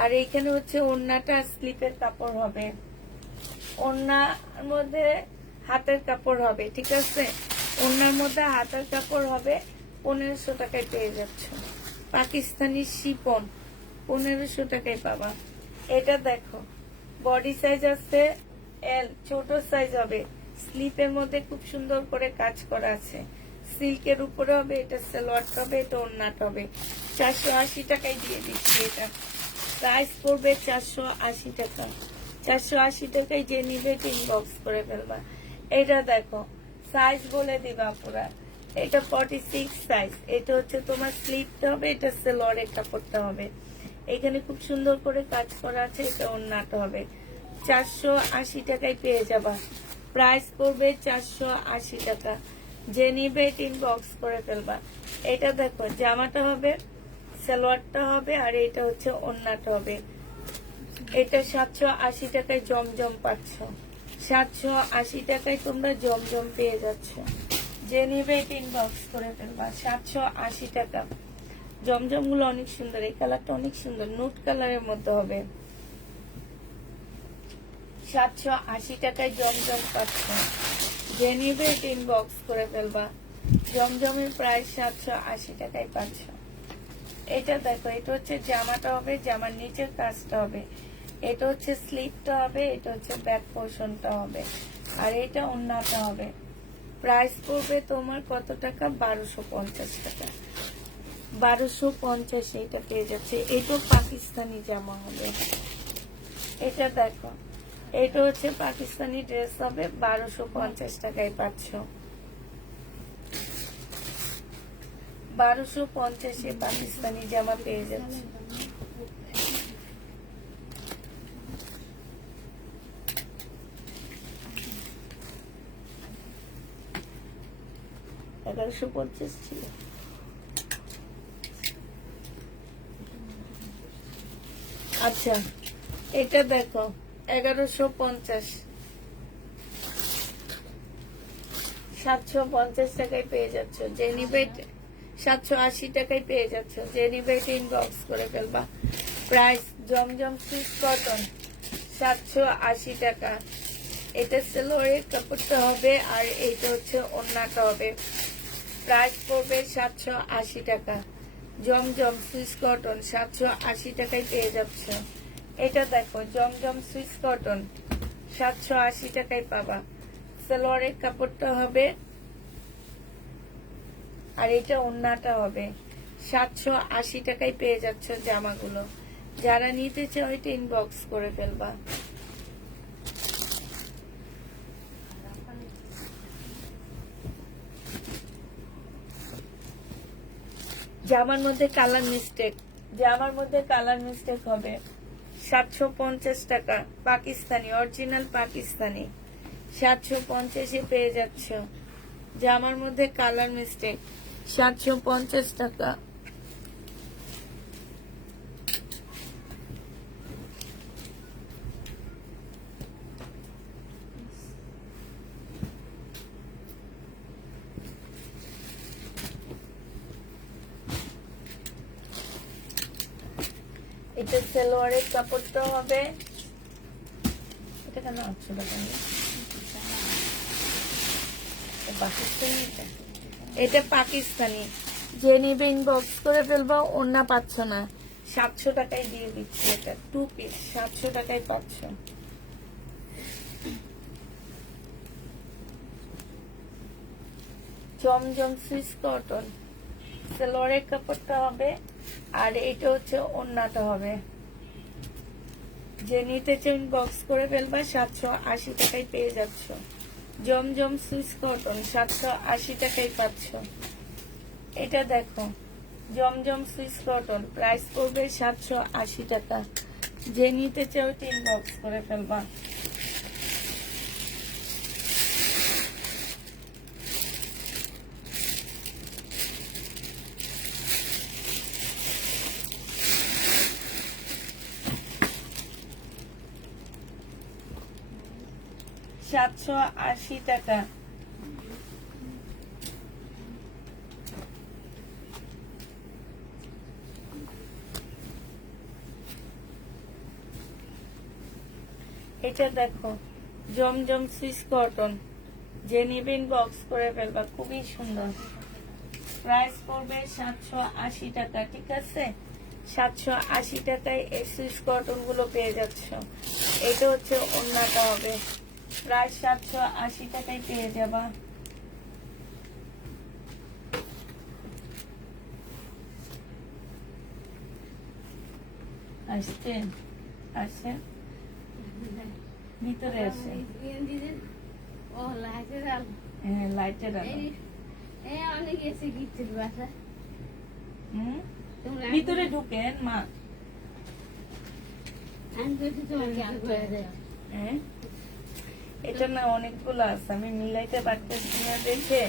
আর এইখানে হচ্ছে ওড়নাটা স্লিপের কাপড় হবে। ওড়নার মধ্যে হাতের কাপড় হবে, ঠিক আছে, ওড়নার মধ্যে হাতের কাপড় হবে। 1500 টাকায় পেয়ে যাচ্ছ পাকিস্তানি শিপন, 1500 টাকায় পাবা। এটা দেখো বডি সাইজ আছে এল, ছোট সাইজ হবে, স্লিপের মধ্যে খুব সুন্দর করে কাজ করা আছে, সিল্কের উপরে হবে। এটা সালোয়ারটা হবে, এটা ওড়নাটা হবে। 480 টাকায় দিয়ে দিচ্ছি এটা। প্রাইস পড়বে 480 টাকা। 480 টাকায় যে নিবে ইনবক্স করে ফেলবা। এটা দেখো সাইজ বলে দিবা পুরা, এটা 46 সাইজ। এটা হচ্ছে তোমার স্লিপটা হবে, এটা সালোয়ারের কাপড়টা হবে, এখানে খুব সুন্দর করে কাজ করা আছে। এটা ওড়নাটা হবে। 480 টাকায় পেয়ে যাবা। প্রাইস পড়বে 480 টাকা। যে নিবে ইনবক্স করে ফেলবা। এটা দেখো জামাটা হবে, সালোয়ারটা হবে, আর এটা হচ্ছে ওড়নাটা হবে। এটা 780 টাকায় জমজম পাচ্ছ, 780 টাকায় তোমরা জমজম পেয়ে যাচ্ছ। যে নিবে ইনবক্স করে ফেলবা। 780 টাকা। জমজম গুলো অনেক সুন্দর, এই কালারটা অনেক সুন্দর, নুট কালারের মধ্যে হবে। 780 টাকায় জমজম পাচ্ছ। যে নিবে ইনবক্স করে ফেলবা। জমজমের প্রাইস 780 টাকায় পাচ্ছ। এটা দেখো, এটা হচ্ছে জামাটা হবে, জামার নিচের কাজটা হবে, এটা হচ্ছে স্লিপটা হবে, এটা হচ্ছে ব্যাক পোর্শনটা হবে, আর এটা ওড়নাটা হবে। প্রাইস পড়বে তোমার কত টাকা, 1250 টাকা। 1250 এটা পেয়ে যাচ্ছে। এটা পাকিস্তানি জামা হবে। এটা দেখো, এটা হচ্ছে পাকিস্তানি ড্রেস হবে, 1250 টাকায় পাচ্ছ। 1250-এ পাকিস্তানি জামা পেয়ে যাচ্ছে। এগারোশো 1150 ছিল। আচ্ছা, এটা দেখো 1150, 750 টাকায় পেয়ে যাচ্ছ। যে নিবে 780 টাকায় পেয়ে যাচ্ছ। যে নিবে ইনবক্স করে ফেলবা। প্রাইস জমজম সুইস কটন 780 টাকা। এটা সেলোয়ারের কাপড়টা হবে আর এইটা হচ্ছে ওড়নাটা হবে। প্রাইস পড়বে 780 টাকা। জমজম সুইস কটন 780 টাকায় পেয়ে যাচ্ছ। এটা দেখো জমজম সুইস কটন 780 টাকায় পাবা। সালোয়ারের কাপড়টা হবে আর এটা ওড়নাটা হবে। 780 টাকায় পেয়ে যাচ্ছ জামাগুলো। যারা নিতে চাও এটা ইনবক্স করে ফেলবা। জামার মধ্যে কালার মিস্টেক, জামার মধ্যে কালার মিস্টেক হবে। 750 টাকা পাকিস্তানি, অরিজিনাল পাকিস্তানি 750-এ পেয়ে যাচ্ছ। জামার মধ্যে কালার মিস্টেক 750 টাকা। এটা সালোয়ারের কাপড়টা হবে। এটা কেন আচ্ছা পাকিস্তানি, এটা পাকিস্তানি। যে নিবে ইনবক্স করে ফেলবো। ওড়না পাচ্ছ না, 700 টাকায় দিয়ে দিচ্ছি। এটা 2 পিস 700 টাকায় পাচ্ছ। জমজম সুইস কটন সালোয়ারের কাপড়টা হবে আর এটা হচ্ছে ওড়নাটা হবে। যে নিতে চাও ইনবক্স করে ফেলবা। 780 টাকায় পেয়ে যাচ্ছ। জমজম সুইস কটন 780 টাকায় পাচ্ছ। এটা দেখো জমজম সুইস কটন, প্রাইস পড়বে 780 টাকা। যে নিতে চাও ইনবক্স করে ফেলবা। $780 টাকা। এটা দেখো জমজম সুইস কটন। যে নিবে ইনবক্স করে ফেলবা। খুবই সুন্দর। প্রাইস পড়বে 780 টাকা। ঠিক আছে, 780 টাকায় এই সুইস কটন গুলো পেয়ে যাচ্ছ। এটা হচ্ছে ওড়নাটা হবে। প্রায় 780 টাকায় পেয়ে যাবা। আসছেন আসেন ভিতরে আসে। হ্যাঁ লাইটের আলো। ভিতরে ঢুকেন মা। হ্যাঁ এটা না অনেকগুলো আছে, আমি মিলাইতে পারতেছি না দেখে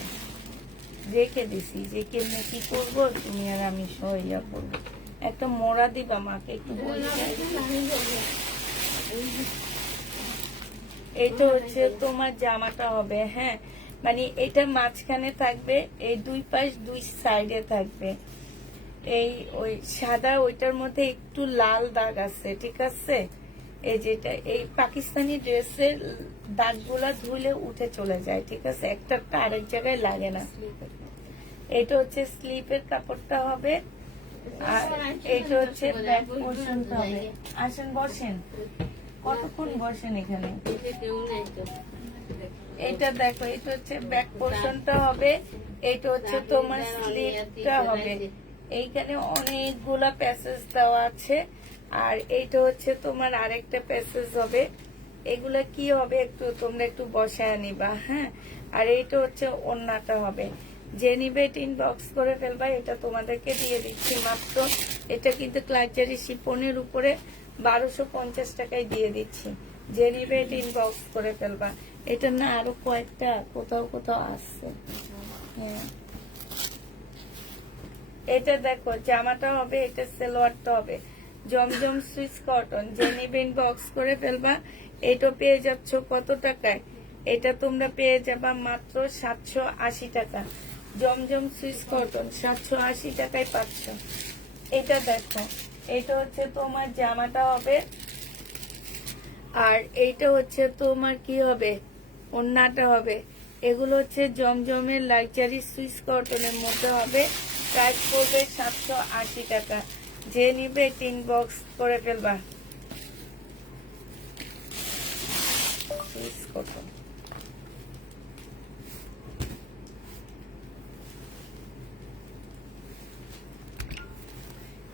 রেখে দিছি যে কেমনে কি করবো। তুমি আর আমি সহাইয়া করবো। একটা মোড়া দিবা মাকে একটু বলছে। এইটা হচ্ছে তোমার জামাটা হবে। হ্যাঁ মানে এটা মাঝখানে থাকবে, এই দুই পাশ দুই সাইডে থাকবে। এই ওই সাদা ওইটার মধ্যে একটু লাল দাগ আছে। ঠিক আছে, এই যেটা এই পাকিস্তানি ড্রেসের দাগগুলা ধুলে উঠে চলে যায়। ঠিক আছে, একটা আরেক জায়গায় লাগে না। এটা হচ্ছে স্লিপের কাপড়টা হবে আর এইটা হচ্ছে ব্যাক পোর্শনটা হবে। আসেন বসেন, কতক্ষণ বসেন এখানে। এটা দেখো এটা হচ্ছে ব্যাক পোর্শনটা হবে। এটা হচ্ছে তোমার স্লিপটা হবে। এইখানে অনেকগুলা প্যাসেজ দেওয়া আছে আর এইটা হচ্ছে তোমার আরেকটা প্যাসেজ হবে। এগুলা কি হবে একটু তোমরা একটু বসায় নিবা। হ্যাঁ, আর এইটা হচ্ছে ওড়নাটা হবে। যে নিবে ইনবক্স করে ফেলবা। এটা তোমাদেরকে দিয়ে দিচ্ছি মাত্র। এটা কিন্তু ক্লাচারি শিপনের উপরে 1250 টাকায় দিয়ে দিচ্ছি। যে নিবে ইনবক্স করে ফেলবা। এটা না আরো কয়েকটা কোথাও কোথাও আসছে। হ্যাঁ এটা দেখো জামাটা হবে, এটা সালোয়ারটা হবে। জমজম সুইস কটন, যে নিবে ইনবক্স করে ফেলবা। এটা পেয়ে যাচ্ছ কত টাকায়? এটা তোমরা পেয়ে যাবা মাত্র 780 টাকা। জমজম সুইস কটন 780 টাকায় পাচ্ছ। এটা দেখো, এটা হচ্ছে তোমার জামাটা হবে, আর এইটা হচ্ছে তোমার কি হবে, ওড়নাটা হবে। এগুলো হচ্ছে জমজমের লাক্সারি সুইস কটনের মধ্যে হবে। প্রাইস পড়বে 780 টাকা। যে নিবে তিন বক্স করে ফেলবা। সুইস কটন,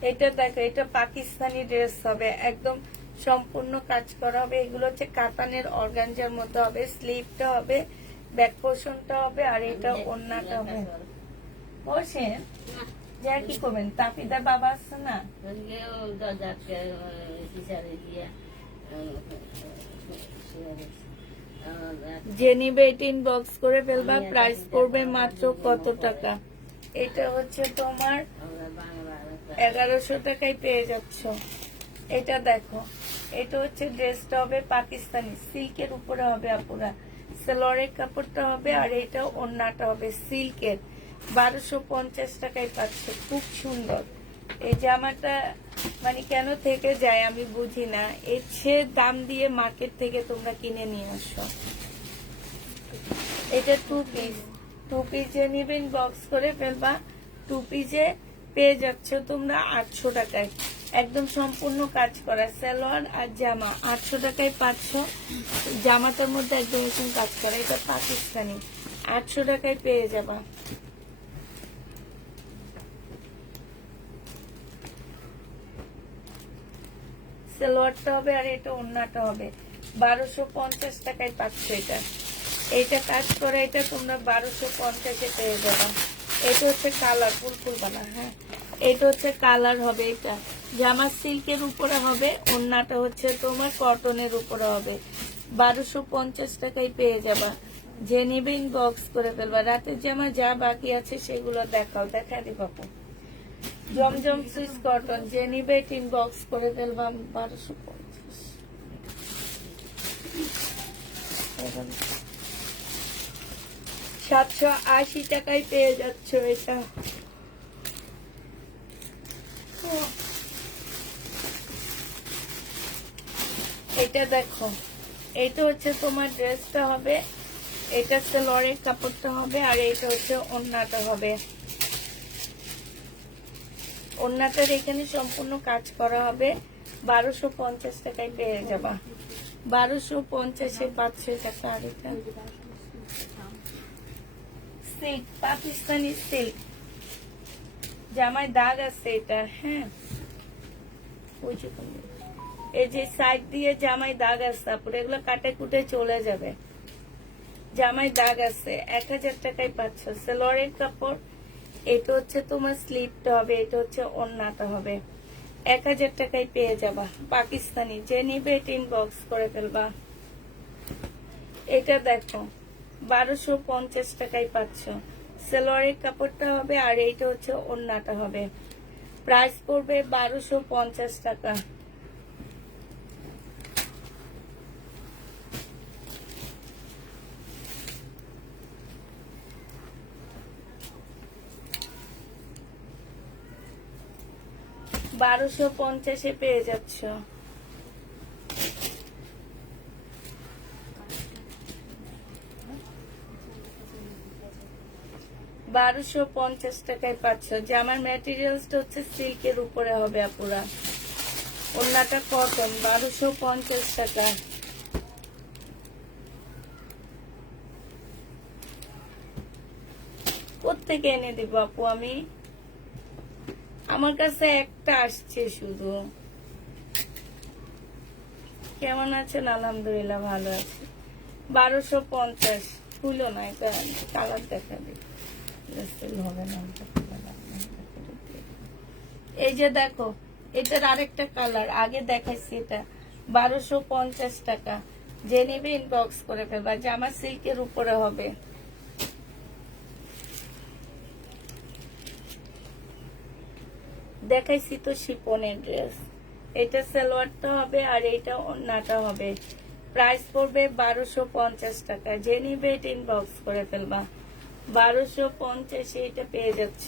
এটা দেখো, এটা পাকিস্তানি ড্রেস হবে, একদম সম্পূর্ণ কাজ করা হবে। এগুলো হচ্ছে কাতানের অর্গানজার মধ্যে হবে। স্লিভটা হবে, ব্যাক পোর্শনটা হবে, আর এটা ওড়নাটা হবে। বসেন, যা কি করবেন? তাপিদার বাবা আছে না? যে নিবে 18 বক্স করে ফেলবা। প্রাইস পড়বে মাত্র কত টাকা? এটা হচ্ছে তোমার 1100 টাকায় পেয়ে যাচ্ছ। এটা দেখো, এটা হচ্ছে ড্রেসটা হবে পাকিস্তানি সিল্কের উপরে হবে আপুরা। সালোয়ারের কাপড়টা হবে, আর এটা ওড়নাটা হবে সিল্কের। 1250 টাকায় পাচ্ছ। খুব সুন্দর এই জামাটা, মানে কেন থেকে যায় আমি বুঝি না। এর চেয়ে দাম দিয়ে মার্কেট থেকে তোমরা কিনে নিয়ে আসো। এটা টু পিসে নিবেন বক্স করে ফেলবা। টু পিসে পেয়ে যাচ্ছ তোমরা 800 টাকায়। একদম সম্পূর্ণ কাজ করা সালোয়ার আর জামা 800 টাকায় পাচ্ছ। জামাটার মধ্যে একদম এরকম কাজ করা, এটা পাকিস্তানি। 800 টাকায় পেয়ে যাবা। সালোয়ারটা হবে, আর এটা ওড়নাটা হবে। 1250 টাকায় পাচ্ছ এটা। এইটা কাজ করে, এটা তোমরা 1250-এ পেয়ে যাবা। এটা হচ্ছে কালার, ফুল বানা। হ্যাঁ, এটা হচ্ছে কালার হবে। এটা জামা সিল্কের উপরে হবে, ওড়নাটা হচ্ছে তোমার কটনের উপরে হবে। 1250 টাকায় পেয়ে যাবা। যে নিবে ইনবক্স করে ফেলবা। রাতের জামা যা বাকি আছে সেগুলো দেখাও, দেখা দি বাপু। জমজম সুইস কটন, যে নিবে ইনবক্স করে ফেলবা। 1250, 780 টাকায় পেয়ে যাচ্ছ এটা। এটা দেখো, এটা হচ্ছে তোমার ড্রেসটা হবে, এটা সালোয়ারের কাপড়টা হবে, আর এটা হচ্ছে ওড়নাটা হবে। ওড়নাটার এখানে সম্পূর্ণ কাজ করা হবে। 1250 টাকায় পেয়ে যাবা। 1250-এ পাচ্ছ টাকা। আর এটা সিল্ক, পাকিস্তানি সিল্ক, জামায় দাগ আছে এটা। হ্যাঁ, ওই যে এই যে সাইড দিয়ে জামায় দাগ আছে, তারপরে এগুলো কাটে কুটে চলে যাবে। জামায় দাগ আছে, 1000 টাকায় পাচ্ছ। সালোয়ারের কাপড়, এটা হচ্ছে তোমার স্লিপটা হবে, এটা হচ্ছে ওড়নাটা হবে। 1000 টাকায় পেয়ে যাবা। পাকিস্তানি, যে নিবে ইনবক্স করে ফেলবা। এটা দেখো, 1250 টাকায় পাচ্ছ। সালোয়ারের কাপড়টা হবে, আর এইটা হচ্ছে ওড়নাটা হবে। প্রাইস পড়বে 1250 টাকা। $1250-এ পেয়ে যাচ্ছ। $1250 টাকায় পাচ্ছ। জামার ম্যাটেরিয়ালসটা হচ্ছে সিল্কের উপরে হবে আপুরা। ওড়নাটা কটন। 1250 টাকা। কোত্থেকে এনে দিব আপু আমি? আমার কাছে একটা আসছে শুধু। কেমন আছেন? আলহামদুলিল্লাহ ভালো আছে। 1250 খুলো না, এটা কালার দেখাবে, হবে না। এই যে দেখো, এটার আরেকটা কালার আগে দেখাইছি, এটা 1250 টাকা। যে নেবে ইনবক্স করে ফেলবা। জামা সিল্কের উপরে হবে। দেখাইছি তো শিপনের ড্রেস, এটা সালোয়ারটা হবে আর এইটা ওড়নাটা হবে। প্রাইস পড়বে 1250 টাকা। যে নিবে এটা ইনবক্স করে ফেলবা। 1250 এটা পেয়ে যাচ্ছ।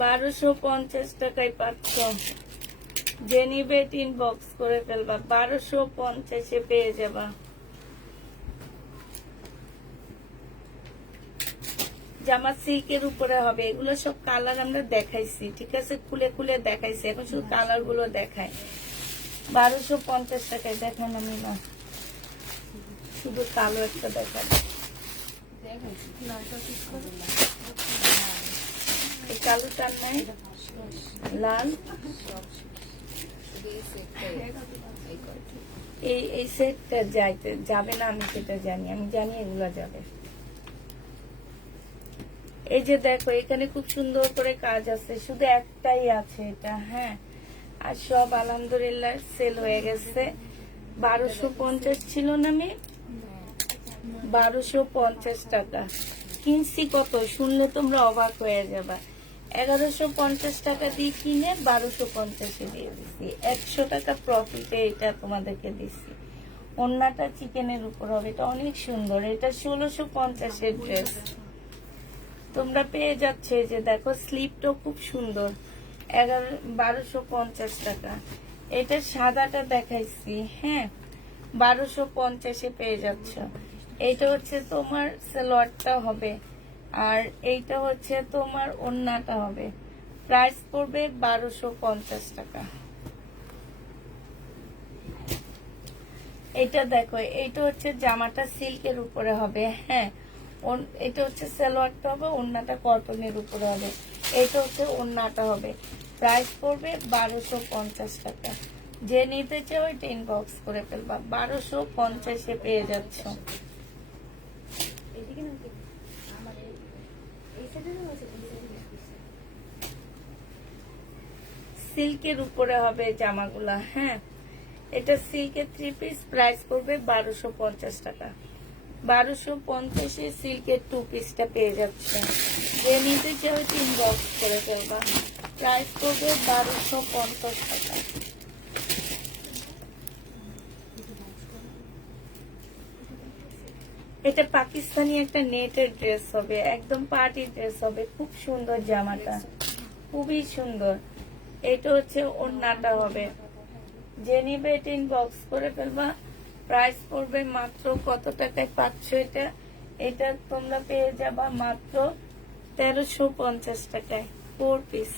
$1250 টাকায় পাচ্ছ। যে নিবে ইনবক্স করে ফেলবা। 1250 পেয়ে যাবা। জামা সিল্কের উপরে হবে। এগুলো সব কালার আমরা দেখাইছি, ঠিক আছে, খুলে খুলে দেখাইছি। এখন শুধু কালার গুলো দেখায়। 1250 টাকায় দেখান আমি না, শুধু কালো একটা দেখান। এই কালোটার নাই, লাল, এই সেটটা যাবে না, আমি সেটা জানি, আমি জানি এগুলা যাবে। এই যে দেখো এখানে খুব সুন্দর করে কাজ আছে, শুধু একটাই আছে এটা, হ্যাঁ। আর সব আলহামদুলিল্লাহ সেল হয়ে গেছে। 1250 ছিল না, আমি 1250 টাকা কিনছি। কত শুনলে তোমরা অবাক হয়ে যাবা। 1150 টাকা দিয়ে কিনে 1250 দিয়ে দিচ্ছি। 100 টাকা প্রফিটে এটা তোমাদেরকে দিচ্ছি। ওড়নাটা চিকেনের উপর হবে, এটা অনেক সুন্দর। এটা 1650 ড্রেস তোমরা পেয়ে যাচ্ছে। যে দেখো স্লিপটাও খুব সুন্দর। 1250 টাকা। এটা সাদাটা দেখাইছি, হ্যাঁ, 1250 পেয়ে যাচ্ছ। এইটা হচ্ছে তোমার সালোয়ারটা হবে, আর এইটা হচ্ছে তোমার ওড়নাটা হবে। প্রাইস পড়বে 1250 টাকা। এটা দেখো, এইটা হচ্ছে জামাটা সিল্কের উপরে হবে, হ্যাঁ। এটা হচ্ছে সালোয়ারটা হবে, ওড়নাটা কটনের উপরে হবে। এটা হচ্ছে ওড়নাটা হবে। প্রাইস পড়বে 1250 টাকা। যে নিতে চাও এটা ইনবক্স করে ফেলবা। 1250 পেয়ে যাচ্ছ। সিল্কের উপরে হবে জামাগুলা, হ্যাঁ। এটা সিল্কের 3 পিস। প্রাইস পড়বে 1250 টাকা। 1250 সিল্কের 2 পিসটা পেয়ে যাচ্ছে। যে নিতে চাও ইনবক্স করে ফেলবা। প্রাইস পড়বে 1250 টাকা। এটা পাকিস্তানি একটা নেটের ড্রেস হবে, একদম পার্টি ড্রেস হবে। খুব সুন্দর জামাটা, খুবই সুন্দর। এটা হচ্ছে ওড়নাটা হবে। যে নিবে এটা ইনবক্স করে ফেলবা। প্রাইস পড়বে মাত্র কত টাকায় পাচ্ছ এটা? এটা তোমরা পেয়ে যাবা মাত্র 1350 টাকায় 4 পিস।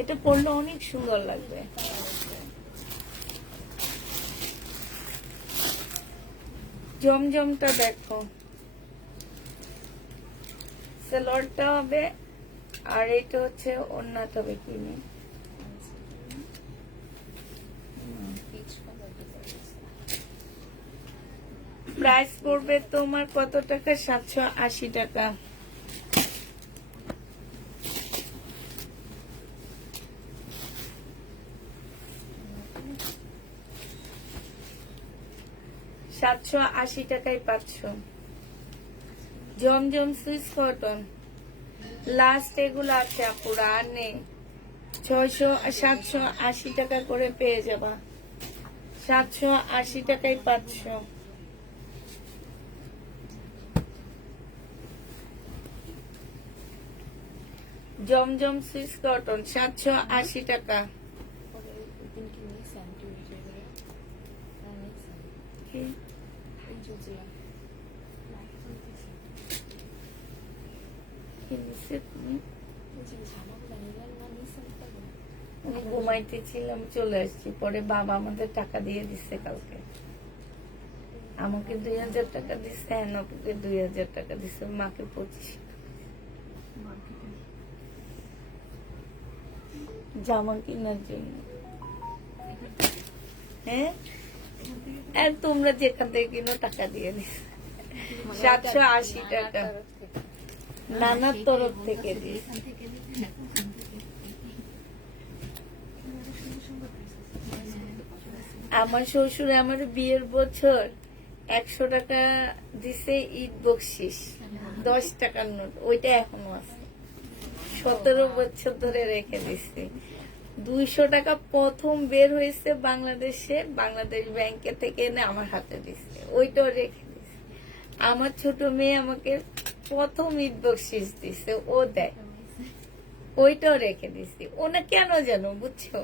এটা পরলে অনেক সুন্দর লাগবে। জমজমটা দেখো, সালোয়ারটা হবে, আর এটা হচ্ছে ওড়নাটা হবে। কিনে প্রাইস পড়বে তোমার কত টাকা? 780 টাকা। টাকায় পাচ্ছ। জমজম সুইস কটন লাস্ট এগুলো আছে আপুরা, আর নেই। 780 টাকা করে পেয়ে যাবা। 780 টাকায় পাচ্ছ। জমজম সুইস কটন 780 টাকা। ঘুমাইতেছিলাম, চলে আসছি। পরে বাবা আমাদের টাকা দিয়ে দিচ্ছে কালকে। আমাকে 2000 টাকা দিচ্ছে, এনকে 2000 টাকা দিচ্ছে, মাকে 25 জামা কেনার জন্য। হ্যাঁ, আর তোমরা যেখান থেকে কিনো টাকা দিয়ে দিচ্ছে। 780 টাকা নানার তরফ থেকে দিচ্ছে। আমার শ্বশুর আমার বিয়ের বছর 100 টাকা দিছে ঈদ বকশিস, 10 টাকার নোট, ওইটা এখনো আছে, 17 বছর ধরে রেখে দিছি। 200 টাকা প্রথম বের হয়েছে বাংলাদেশে, বাংলাদেশ ব্যাংকে থেকে এনে আমার হাতে দিচ্ছে, ওইটাও রেখে দিছে। আমার ছোট মেয়ে আমাকে প্রথম ঈদ বকশিস দিছে, ও দেয়, ওইটাও রেখে দিছি। ওনা কেন জানো বুঝছো,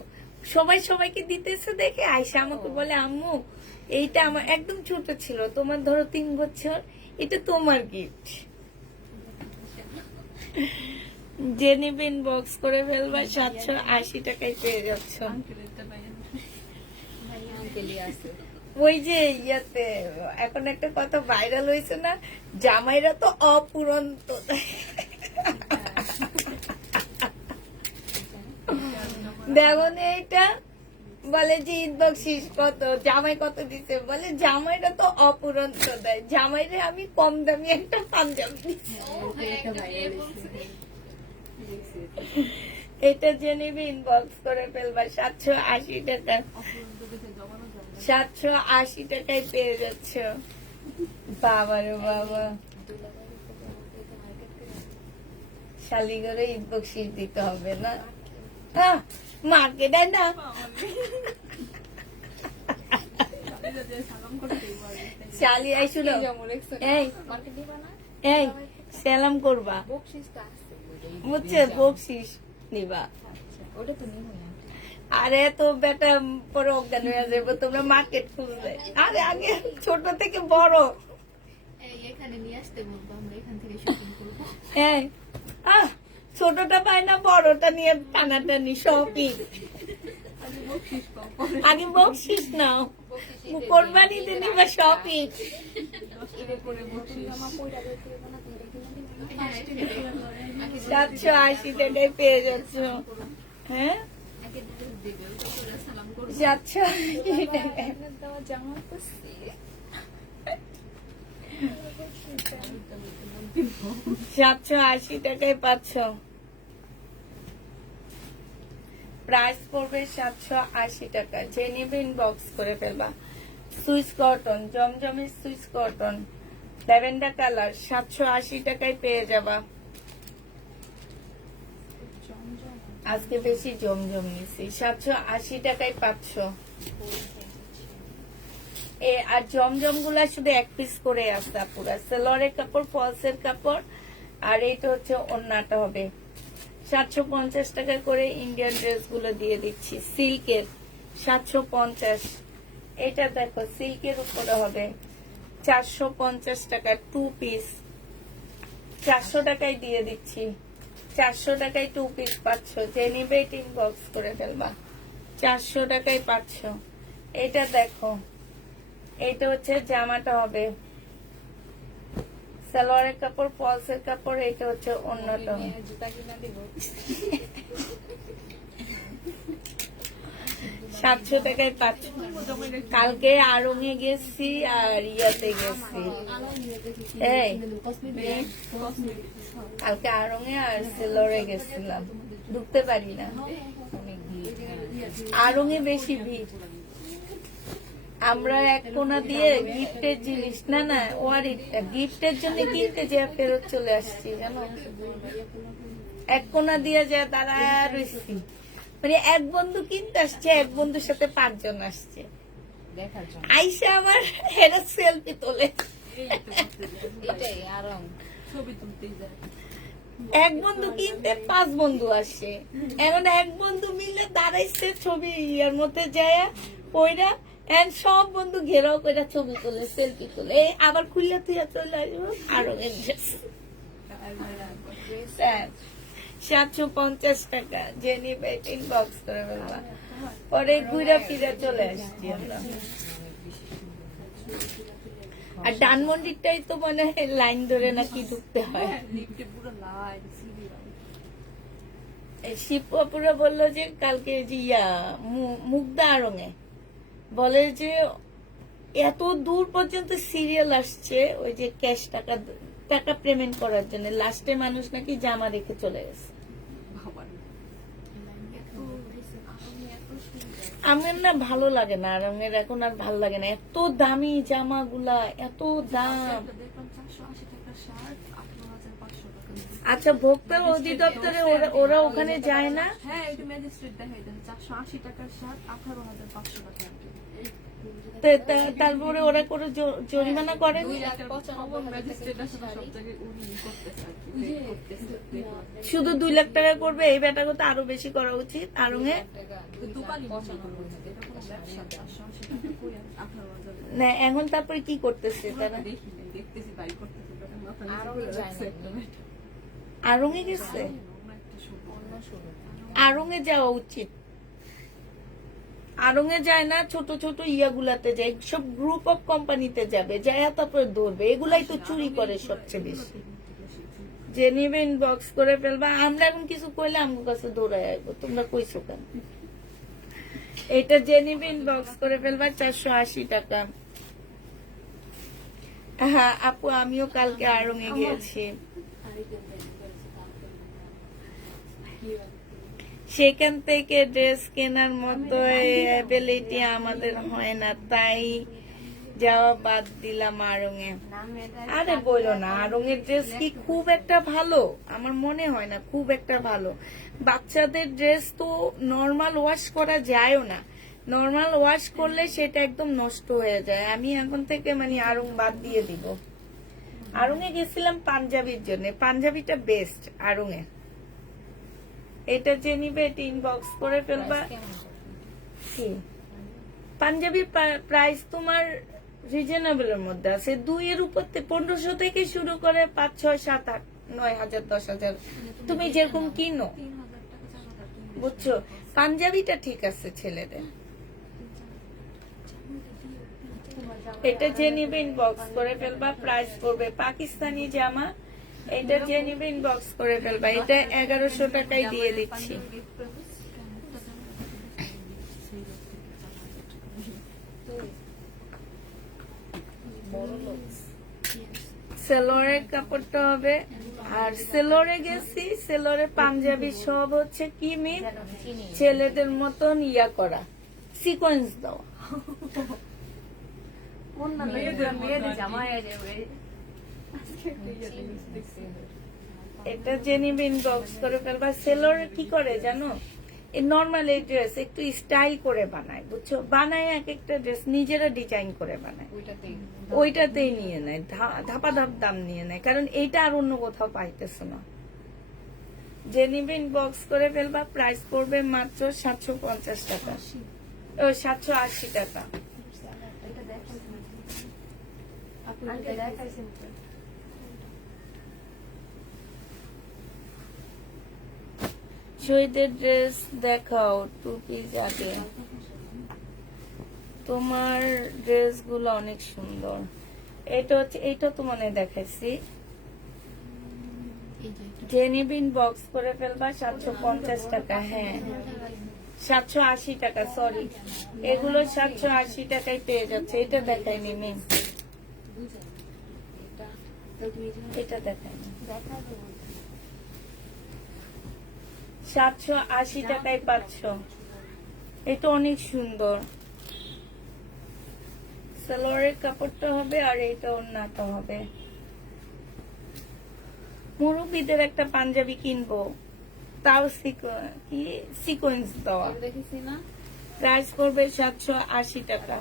সবাই সবাইকে দিতেছে দেখে আয়সা আমাকে বলে, আম্মু এইটা আমার একদম ছোট ছিল, তোমার ধরো 3 বছর, এটা তোমার গিফট। যে নিবেন বক্স করে ফেলবা, 780 টাকায় পেয়ে যাচ্ছ। ওই যে ইয়াতে এখন একটা কথা ভাইরাল হয়েছে না, জামাইরা তো অপুরন্ত। দেখো এইটা বলে যে ঈদ বকশিস কত, জামাই কত দিতে, বলে জামাইরা তো অপুরন্ত দেয়, জামাইরে আমি কম দামি একটা পাঞ্জাবি দিচ্ছি। এটা জেনে ইনবক্স করে ফেলবা, 780 টাকা, 780 টাকায় পেয়ে যাচ্ছ। বাবা রে বাবা, শালিগরে ঈদ বকশিস দিতে হবে না, মাকে দেয় না। শালি আইসুল, এই সালাম করবা, বুঝছে, বকশিস নিবা। আরে তো বেটা পরে অজ্ঞান হয়ে যাবে, তোমরা মার্কেট খুঁজবে। আরে আগে ছোট থেকে বড় এখানে নিয়ে আসতে বলবো, আমরা এখান থেকে শুটিং করবো। ছোটটা পায় না, বড়টা নিয়ে টানাটানি শপিং। আগে বকশিস নাও, কোরবানিতে নিবা শপিং। 780 টাকায় পেয়ে যাচ্ছ। হ্যাঁ, 780 টাকায়। 780 টাকায় পাচ্ছ। প্রাইস পড়বে 780 টাকা। যে নেবে ইনবক্স করে ফেলবা। সুইস কটন, জমজমের সুইস কটন, ল্যাভেন্ডার কালার, 780 টাকায় পেয়ে যাবা। আজকে বেশি জমজম নিছি, 780 টাকায় পাচ্ছ। আর জমজম গুলা শুধু 1 পিস করে আসা, পুরা সেলরের কাপড়, ফলসের কাপড়, আর এইটা হচ্ছে ওন্নাটা হবে। 750 টাকা করে ইন্ডিয়ান ড্রেস গুলো দিয়ে দিচ্ছি, সিল্কের 750। এটা দেখো সিল্কের উপরে হবে 450 টাকা 2 পিস, 400 টাকায় দিয়ে দিচ্ছি। 400 টাকায় 2 পিস পাচ্ছ। যে নিবে ইনবক্স করে ফেলবা, 400 টাকায় পাচ্ছ। এটা দেখো, এইটা হচ্ছে জামাটা হবে সালোয়ারের কাপড়, ফলসের কাপড়, এইটা হচ্ছে অন্যটা। 700 টাকায় পাচ্ছ। কালকে আড়ংয়ে গেছি আর ইয়াতে গেছি, এই কালকে আড়ংয়ে আর সেলরে গেছিলাম, ঢুকতে পারি না, আড়ংয়ে বেশি ভিড়। আমরা এক কোনা দিয়ে গিফটের জিনিস, না না ওয়ারিটা গিফটের জন্য কিনতে যে ফেরত চলে আসছি জানো, এক কোনা দিয়ে যা দাঁড়ায় রয়েছি। মানে এক বন্ধু কিনতে আসছে, এক বন্ধুর সাথে 5 জন আসছে, আইসা আমার হেরা সেলফি তোলে। এক বন্ধু কিনতে 5 বন্ধু আসে, এখন এক বন্ধু মিলে দাঁড়াইছে ছবি ইয়ার মধ্যে যায় ওইরা, সব বন্ধু ঘেরাও করে ছবি তোলে, সেলফি তোলে। আবার খুললে তুই চলে আসবো আরো 750 টাকা। যে নিবে ইনবক্স করে ফেলবা, পরে ঘুরে ফিরে চলে আসছি আমরা। আর ডানমন্ডিরটাই তো মনে হয় লাইন ধরে নাকি ঢুকতে হয়। শিবপুরা বললো যে কালকে জিয়া মুগদা আড়ঙে বলে যে এত দূর পর্যন্ত সিরিয়াল আসছে, ওই যে ক্যাশ টাকা পেমেন্ট করার জন্য, লাস্টে মানুষ নাকি জামা রেখে চলে গেছে। আমার না ভালো লাগে না আরঙের, এখন আর ভালো লাগে না, এত দামি জামাগুলা, এত দাম। দেখলাম 480 টাকার শার্ট 18,500 টাকা দিয়ে। আচ্ছা, ভোক্তা অধিদপ্তরে ওরা ওখানে যায় না? হ্যাঁ এটা ম্যাজিস্ট্রেট দেখাই দেন 480 টাকার শার্ট 18,500 টাকা। তারপরে ওরা করে জরিমানা করেন? ম্যাজিস্ট্রেট আসলে সব জায়গায় উনি করতেছে আর কি, করতেছে দেখলাম। শুধু 2 লাখ টাকা করবে? এই ব্যাটাকে তো আরো বেশি করা উচিত আরঙে। দোকানই এটা কোনো ব্যবসা 480 টাকা করে 18,000 না এখন তারপরে কি করতেছে তারা? দেখি দেখতেছি বাড়ি করতেছে তখন মাথা নিচে করে রাখছে একদম। আরঙে গেছে? আরঙে যাওয়া উচিত। আরঙে যায় না, ছোট ছোট ইয়াগুলাতে যায়, সব গ্রুপ অফ কোম্পানিতে যাবে, যায় তারপরে ধরবে। এগুলাই তো চুরি করে সবচেয়ে বেশি। যে নিবে ইনবক্স করে ফেলবা, আমরা এখন কিছু কইলে আমার কাছে দৌড়ায় আসবো, তোমরা কইছো কেন? এটা যে নিবে ইনবক্স করে ফেলবা 480 টাকা। হ্যাঁ আপু, আমিও কালকে আড়ঙে গিয়েছি, সেখান থেকে ড্রেস কেনার মতো এবিলিটি আমাদের হয় না, তাই যাওয়া বাদ দিলাম আড়ঙে। আরে বলো না, আড়ঙের ড্রেস কি খুব একটা ভালো? আমার মনে হয় না খুব একটা ভালো। বাচ্চাদের ড্রেস তো নর্মাল ওয়াশ করা যায়ও না, নর্মাল ওয়াশ করলে সেটা একদম নষ্ট হয়ে যায়। আমি এখন থেকে মানে আড়ং বাদ দিয়ে দিব। আড়ঙে গেছিলাম পাঞ্জাবির জন্য, পাঞ্জাবিটা বেস্ট আড়ঙের। এটা যে নিবে এটা ইনবক্স করে ফেলবা। কি পাঞ্জাবির প্রাইস তোমার রিজনেবল এর মধ্যে আছে, 2 এর উপর 1500 থেকে শুরু করে 5, 6, 7, 8, 9,000, 10,000 তুমি যেরকম কিনো, বুঝছো? পাঞ্জাবিটা ঠিক আছে ছেলেদের। এটা যে নিবে ইনবক্স করে ফেলবা, প্রাইস পড়বে পাকিস্তানি জামা। এটা যে নিবে ইনবক্স করে ফেলবা, এটা 1100 টাকায় দিয়ে দিচ্ছি। সেলোরের কাপড়টা হবে, আর সেলোরে গেছি, সেলোরে পাঞ্জাবি সব হচ্ছে কি মিন ছেলেদের মতন ইয়া করা, সিকোয়েন্স দেওয়া। এটা যে নিবে ইনবক্স করে ফেলবা। সেলোরে কি করে জানো, নর্মাল এই ড্রেস একটু স্টাইল করে বানায়, বুঝছো? বানায় এক একটা ড্রেস নিজেরা ডিজাইন করে বানায়, ওইটাতেই নিয়ে নেয়, ধাপা ধাপ দাম নিয়ে নেয়, কারণ এইটা আর অন্য কোথাও পাইতেছে না। যে নিবে ইনবক্স করে ফেলবা, প্রাইস পড়বে মাত্র 750 টাকা, 780 টাকা। শহীদের ড্রেস দেখাও, 2 পিস আগে। তোমার ড্রেস গুলো অনেক সুন্দর। এটা হচ্ছে, এটা তো মনে দেখাইছি। জেনিবিন বক্স করে ফেলবা 750 টাকা। হ্যাঁ 780 টাকা, সরি, এগুলো 780 টাকায় পেয়ে যাচ্ছে। এটা দেখাইনি মেম, এটা দেখাইনি। 780 টাকায় পাচ্ছ, এটা অনেক সুন্দর। সালোয়ারের কাপড়টা হবে আর এটা ওড়নাটা হবে। মুরব্বীদের একটা পাঞ্জাবি কিনবো, তাও সিকোয়েন্স দেওয়া, প্রাইস করবে 780 টাকা।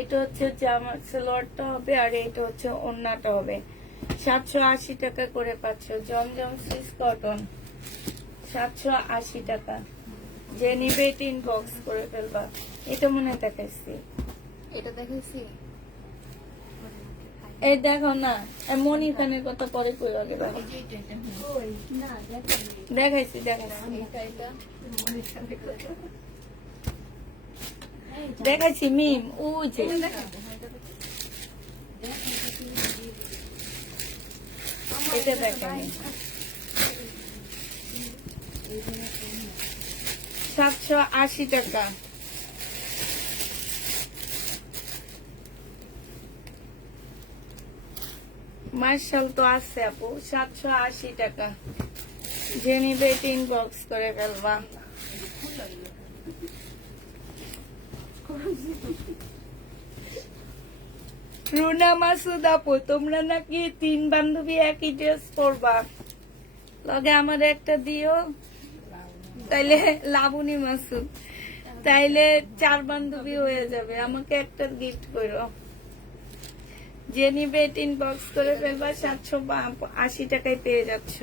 এটা হচ্ছে জামা, সালোয়ারটা হবে আর এটা হচ্ছে ওড়নাটা হবে। 780 টাকা করে পাচ্ছ। জমজম সুইস কটন 780 টাকা। যে নিবে এটা ইনবক্স করে ফেলবা। এটা মনে হয় দেখাইছি, এটা দেখাইছি। এই দেখো না, মনির খানের কথা পরে কই আগে দেখাইছি, দেখাইছি মিম, ওই যে এটা দেখাই। 780 টাকা। মার্শাল তো আছে আপু 780 টাকা। যে নিবে ইনবক্স করে ফেলবা। রুনা মাসুদ আপু, তোমরা নাকি 3 বান্ধবী একই ড্রেস পরবা, লগে আমার একটা দিও। তাইলে লাবণী মাসুদ, তাইলে 4 বান্ধবী হয়ে যাবে, আমাকে একটা গিফট করো। যে নিবে ইনবক্স করে ফেলবা, 780 টাকায় পেয়ে যাচ্ছ।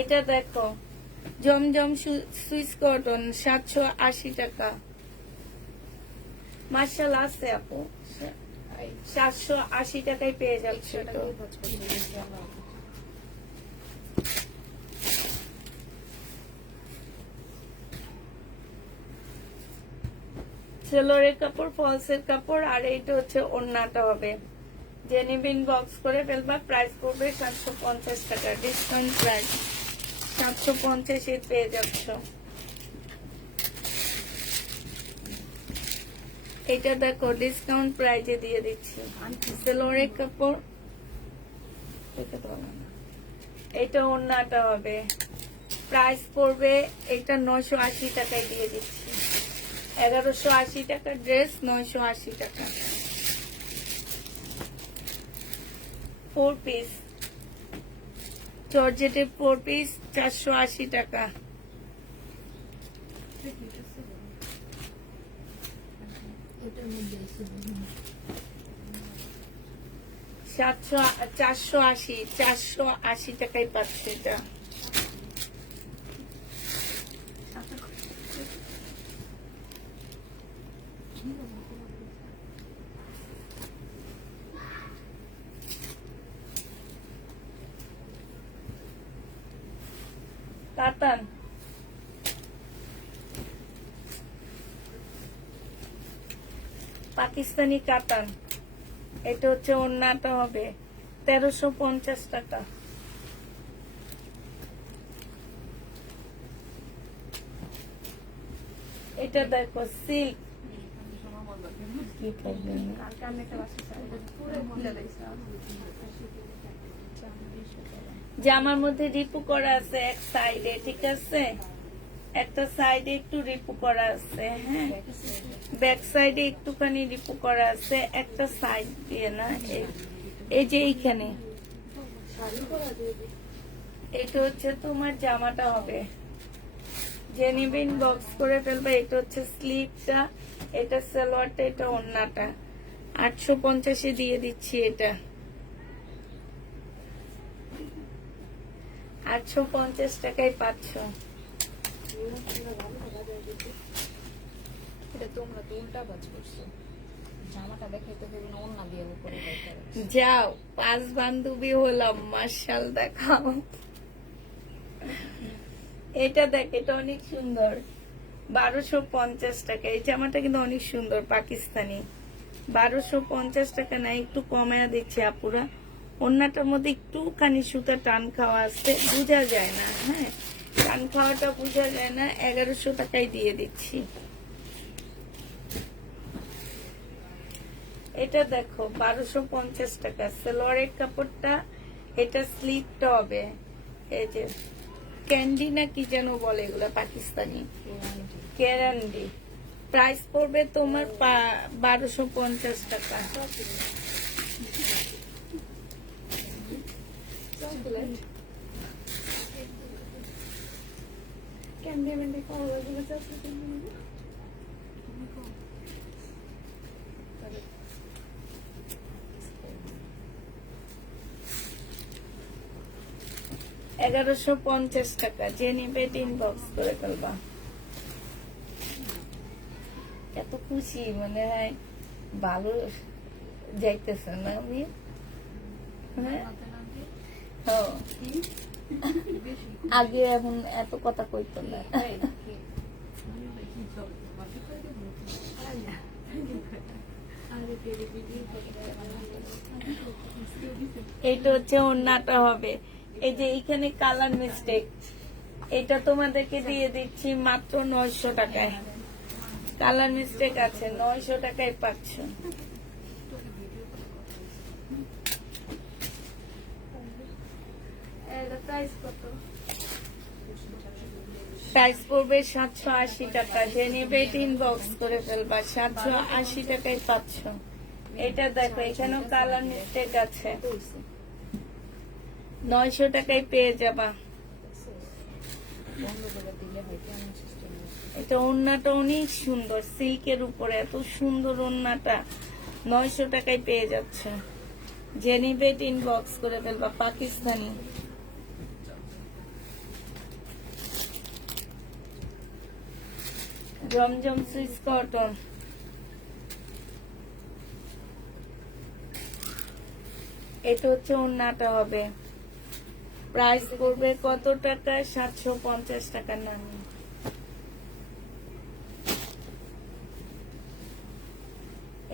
এটা দেখো জমজম সুইস কটন 780 টাকা। মার্শাল আছে আপু, 780 টাকায় পেয়ে যাচ্ছে। তো সেলোরের কাপড়, ফলসের কাপড়, আর এইটা হচ্ছে ওড়নাটা হবে। যে নিবে ইনবক্স করে ফেলবা। প্রাইস পড়বে 750 টাকা, ডিসকাউন্ট প্রাইস 750 এ পেয়ে যাচ্ছ। এটা দেখো ডিসকাউন্ট প্রাইজে দিয়ে দিচ্ছি। সেলোরের কাপড়, এটা ওড়নাটা হবে। প্রাইস পড়বে এটা 980 টাকায় দিয়ে দিচ্ছি। 1180 টাকা ড্রেস, 980 টাকা। 4 পিস জর্জেটের 4 পিস 480 টাকা। 480 টাকায় পাচ্ছে এটা। কাতান, পাকিস্তানি কাতান, এটা হচ্ছে ওড়নাটা হবে 1350 টাকা। এটা দেখো সিল্ক, জামার মধ্যে রিপু করা আছে এক সাইডে, ঠিক আছে, একটা সাইডে একটু রিপু করা আছে, হ্যাঁ, ব্যাক সাইডে একটুখানি রিপু করা আছে, একটা সাইড দিয়ে না, এই যে এইখানে। এটা হচ্ছে তোমার জামাটা হবে। যে নিবে ইনবক্স করে ফেলবে। এটা হচ্ছে স্লিভটা, এটা সালোয়ারটা, এটা ওড়নাটা। 850 এ দিয়ে দিচ্ছি এটা। 850 টাকায় পাচ্ছ। তোমরা তো উল্টা কাজ করছো, জামাটা দেখাইতে হবে না, ওড়না দিয়ে উপরে দেখাবে। যাও 5 বান্ধবী হলাম, মার্শাল দেখাও। এটা দেখ, এটা অনেক সুন্দর, 1250 টাকা। এই জামাটা কিন্তু অনেক সুন্দর, পাকিস্তানি। 1250 টাকা না, একটু কমায়া দিচ্ছে আপুরা। ওড়নাটার মধ্যে একটুখানি সুতা টান খাওয়া আছে, বোঝা যায় না, হ্যাঁ, টান খাওয়াটা বোঝা যায় না। 1100 টাকায় দিয়ে দিচ্ছি। এটা দেখো 1250 টাকা। সালোয়ারের কাপড়টা, এটা স্লিভটা হবে এই যে ক্যান্ডি না কি যেন বলে এগুলা, পাকিস্তানি ক্যারান্ডি। প্রাইস পড়বে তোমার 1250 টাকা। ক্যান্ডি মেন্ডি খাওয়া লাগবে। 1150 টাকা। যে নিবে ইনবক্স করে ফেলবা। এত খুশি মনে হয় ভালো যাইতেছে না আমি, হ্যাঁ, আগে এখন এত কথা কইতো না। এইটা হচ্ছে ওড়নাটা হবে। এই যে এইখানে কালার মিস্টেক, এটা তোমাদেরকে দিয়ে দিচ্ছি মাত্র 900 টাকায়। কালার মিস্টেক আছে, 900 টাকায় পাচ্ছ। প্রাইস কত? প্রাইস পড়বে 780 টাকা। যে নেবে ইনবক্স করে ফেলবা, 780 টাকায় পাচ্ছ। এটা দেখো এখানেও কালার মিস্টেক আছে, 900 টাকায় পেয়ে যাবা। বন্ধ করে দিলে হয় কেমন সিস্টেম? এটা ওড়নাটা অনেক সুন্দর, সিল্কের উপরে এত সুন্দর ওড়নাটা 900 টাকায় পেয়ে যাচ্ছ। যে নিবে ইনবক্স করে ফেলবা। পাকিস্তানি জমজম সুইস কটন, এটা হচ্ছে ওড়নাটা হবে। প্রাইস পড়বে কত টাকা? 750 টাকা। নামি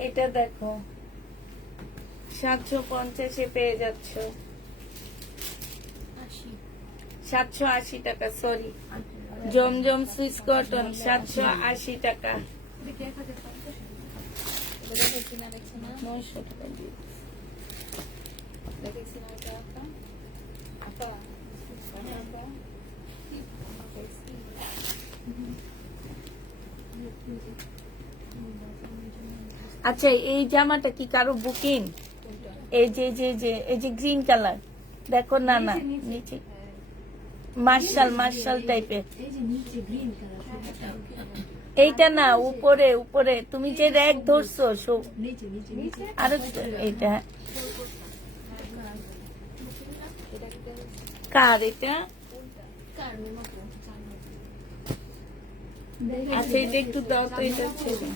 এটা দেখো 750-এ পেয়ে যাচ্ছ। 780 টাকা, সরি। জমজম সুইস কটন 780 টাকা। দেখেছি না, দেখছি না, 900 টাকা দিয়ে। দেখেছি না ওটা আপা? আপা, আপা, আচ্ছা, এই জামাটা কি কারো বুকিং? কোনটা? এই যে যে যে এই যে গ্রিন কালার দেখো, না না নিচে মার্শাল মার্শাল টাইপের। এইটা না, উপরে উপরে তুমি যে র‍্যাক ধরছো আর এইটা এটা কি দেওয়া? কার? এটা কার মেমো তো? আচ্ছা, এটা একটু দাও তো, এটা ছেড়ে।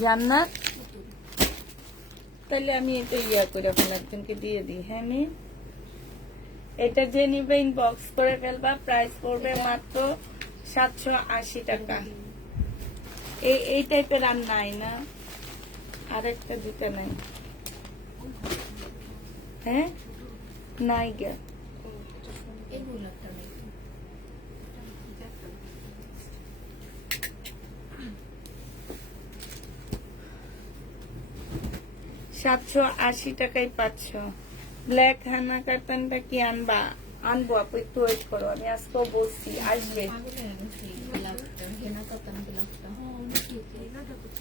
জান্নাত, তাহলে আমি এটা ইয়া করে এখন একজনকে দিয়ে দিই। হ্যাঁ মেয়ে, এটা যে নিবে ইনবক্স করে ফেলবা। প্রাইস পড়বে মাত্র 780 টাকা। এই টাইপের আর নাই না? আরেকটা দুটা নাই? হ্যাঁ নাই গে। এগুলো একটা নেই। 780 টাকায় পাচ্ছ। ব্ল্যাক হানা কাতানটা কি আনবা? আনবো আপু, একটু ওয়েট করো, আমি আজকেও বলছি আসবে। পাগলের মতো এই গোলাপটা, হেনা কাতান গোলাপটা।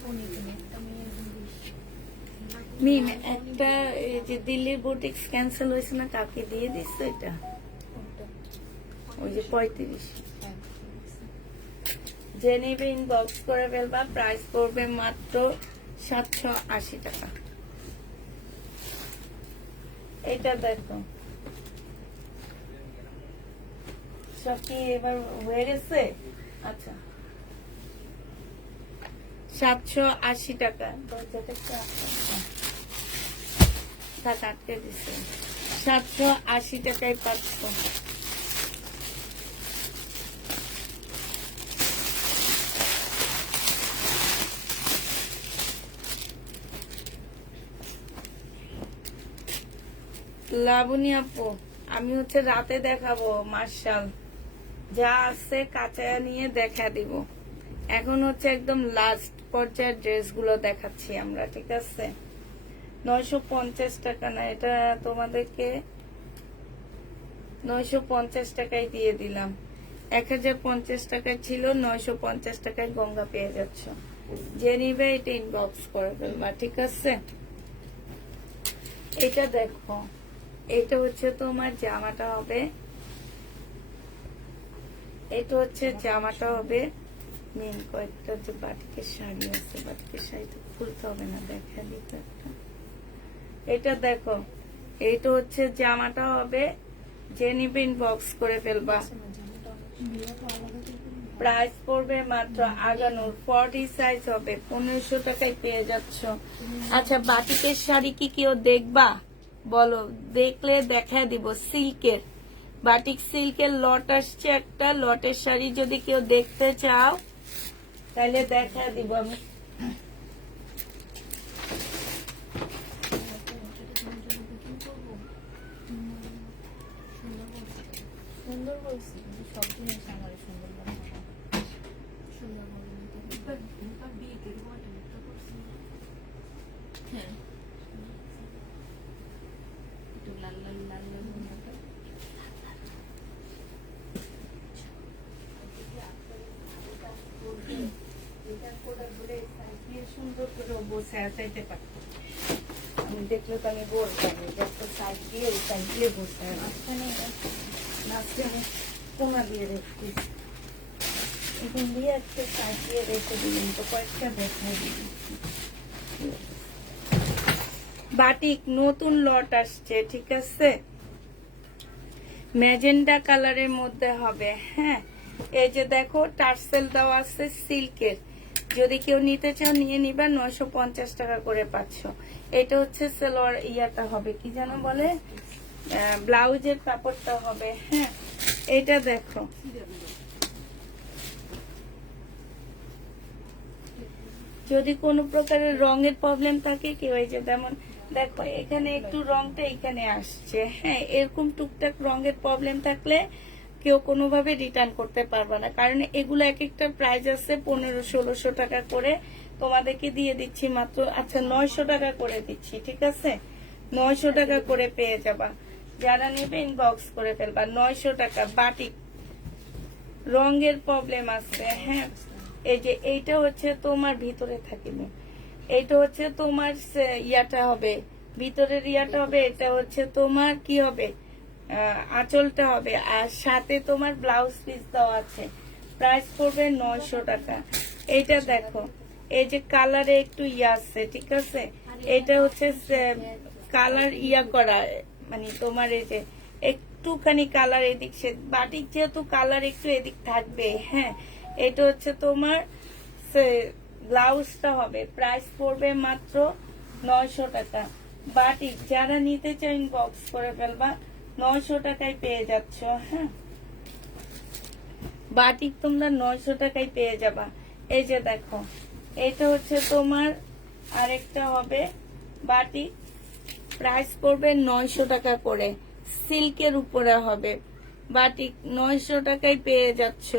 অনেক একটা মেয়ে মিম, একটা এই যে দিল্লির বুটিক্স ক্যান্সেল হয়েছে না, কাকে দিয়ে দিচ্ছ এটা? কোনটা? ওই যে 35। হ্যাঁ, যে নেবে ইনবক্স করে ফেলবা। প্রাইস পড়বে মাত্র 780 টাকা। এটা দেখো সব কি এবার হয়ে গেছে? আচ্ছা, 780 টাকা। দরজাটা একটু আটকে দিচ্ছে। 780 টাকায় পাচ্ছ। লাবণী আপু, আমি হচ্ছে রাতে দেখাবো মার্শাল যা আছে কাঁচা নিয়ে দেখা দিব। এখন হচ্ছে একদম লাস্ট পর্যায়ের ড্রেসগুলো দেখাচ্ছি আমরা, ঠিক আছে? 950 টাকা না, এটা তোমাদেরকে 950 টাকায় দিয়ে দিলাম। 1050 টাকা ছিল, 950 টাকায় গঙ্গা পেয়ে যাচ্ছ। যে নিবে এটা ইনবক্স করে ফেলবা, ঠিক আছে? এটা দেখো, এটা হচ্ছে তোমার জামাটা হবে, এটা হচ্ছে জামাটা হবে। মেন কয়েকটা যে বাটিকের শাড়ি আছে, বাটিকের শাড়ি তো খুলতে হবে না, দেখা দিতে একটা। এটা দেখো, এইটা হচ্ছে জামাটা হবে। যে নিবে ইনবক্স করে ফেলবা। প্রাইস পড়বে মাত্র আগানোর 40 সাইজ হবে, 1500 টাকায় পেয়ে যাচ্ছ। আচ্ছা, বাটিকের শাড়ি কি কেউ দেখবা? বলো, দেখলে দেখা দিব। সিল্কের বাটিক সিল্কের লট আসছে একটা, লটের শাড়ি যদি কেউ দেখতে চাও তাহলে দেখা দিব আমি। সুন্দর বলছি, কিন্তু সব জিনিস আমার সুন্দর লাগে না। সুন্দর বলে হ্যাঁ, একটু লাল লাল লাল লাল মতো। সুন্দর করে বসে আসাইতে পারতো, আমি দেখলে তো আমি বলতাম একটা সাইড দিয়ে ওই সাইড দিয়ে বসে মাঝখানে নাচতে আমি কোনা দিয়ে রেখেছি, এখন দিয়ে একটা সাইড দিয়ে রেখে দিলাম, তো কয়েকটা দেখাই দিলাম। বাটিক নতুন লট আসছে, ঠিক আছে, ম্যাজেন্ডা কালারের মধ্যে হবে। হ্যাঁ, এই যে দেখো টার্সেল দেওয়া আছে সিল্কের, যদি কেউ নিতে চাও নিয়ে নিবা, 950 টাকা করে পাচ্ছ। এটা হচ্ছে সেলোয়ার ইয়াটা হবে কি যেন বলে, ব্লাউজের কাপড়টা হবে। হ্যাঁ, এটা দেখো, যদি কোনো প্রকারের রঙের প্রবলেম থাকে কেউ, এই যে যেমন দেখো এখানে একটু রংটা এখানে আসছে, হ্যাঁ, এরকম টুকটাক রঙের প্রবলেম থাকলে কেউ কোনোভাবে রিটার্ন করতে পারবে না, কারণ এগুলো এক একটা প্রাইস আছে 1500-1600 টাকা করে, তোমাদেরকে দিয়ে দিচ্ছি মাত্র, আচ্ছা 900 টাকা করে দিচ্ছি, ঠিক আছে, 900 টাকা করে পেয়ে যাবা, যারা নেবে ইনবক্স করে ফেলবা। 900 টাকা বাটিক, রঙের প্রবলেম আছে। হ্যাঁ, এই যে এইটা হচ্ছে তোমার ভিতরে থাকিবে, এইটা হচ্ছে তোমার ইয়াটা হবে, ভিতরের ইয়াটা হবে, এটা হচ্ছে তোমার কি হবে, আঁচলটা হবে, আর সাথে তোমার ব্লাউজ পিস দেওয়া আছে, প্রাইস পড়বে 900 টাকা। এইটা দেখো, এই যে কালারে একটু ইয়া আছে, ঠিক আছে, এটা হচ্ছে কালার ইয়া করা, মানে তোমার এই যে একটুখানি কালার এদিক সে, বাটিক যেহেতু কালার একটু এদিক থাকবে। হ্যাঁ, এটা হচ্ছে তোমার ব্লাউজটা হবে, প্রাইস পড়বে মাত্র 900 টাকা। বাটিক যারা নিতে চাও ইনবক্স করে ফেলবা, 900 টাকায় পেয়ে যাচ্ছ। হ্যাঁ, বাটিক তোমরা 900 টাকায় পেয়ে যাবা। এই যে দেখো, এটা হচ্ছে তোমার আরেকটা হবে বাটিক, প্রাইস পড়বে 900 টাকা করে, সিল্কের উপরে হবে, বাটিক 900 টাকায় পেয়ে যাচ্ছ,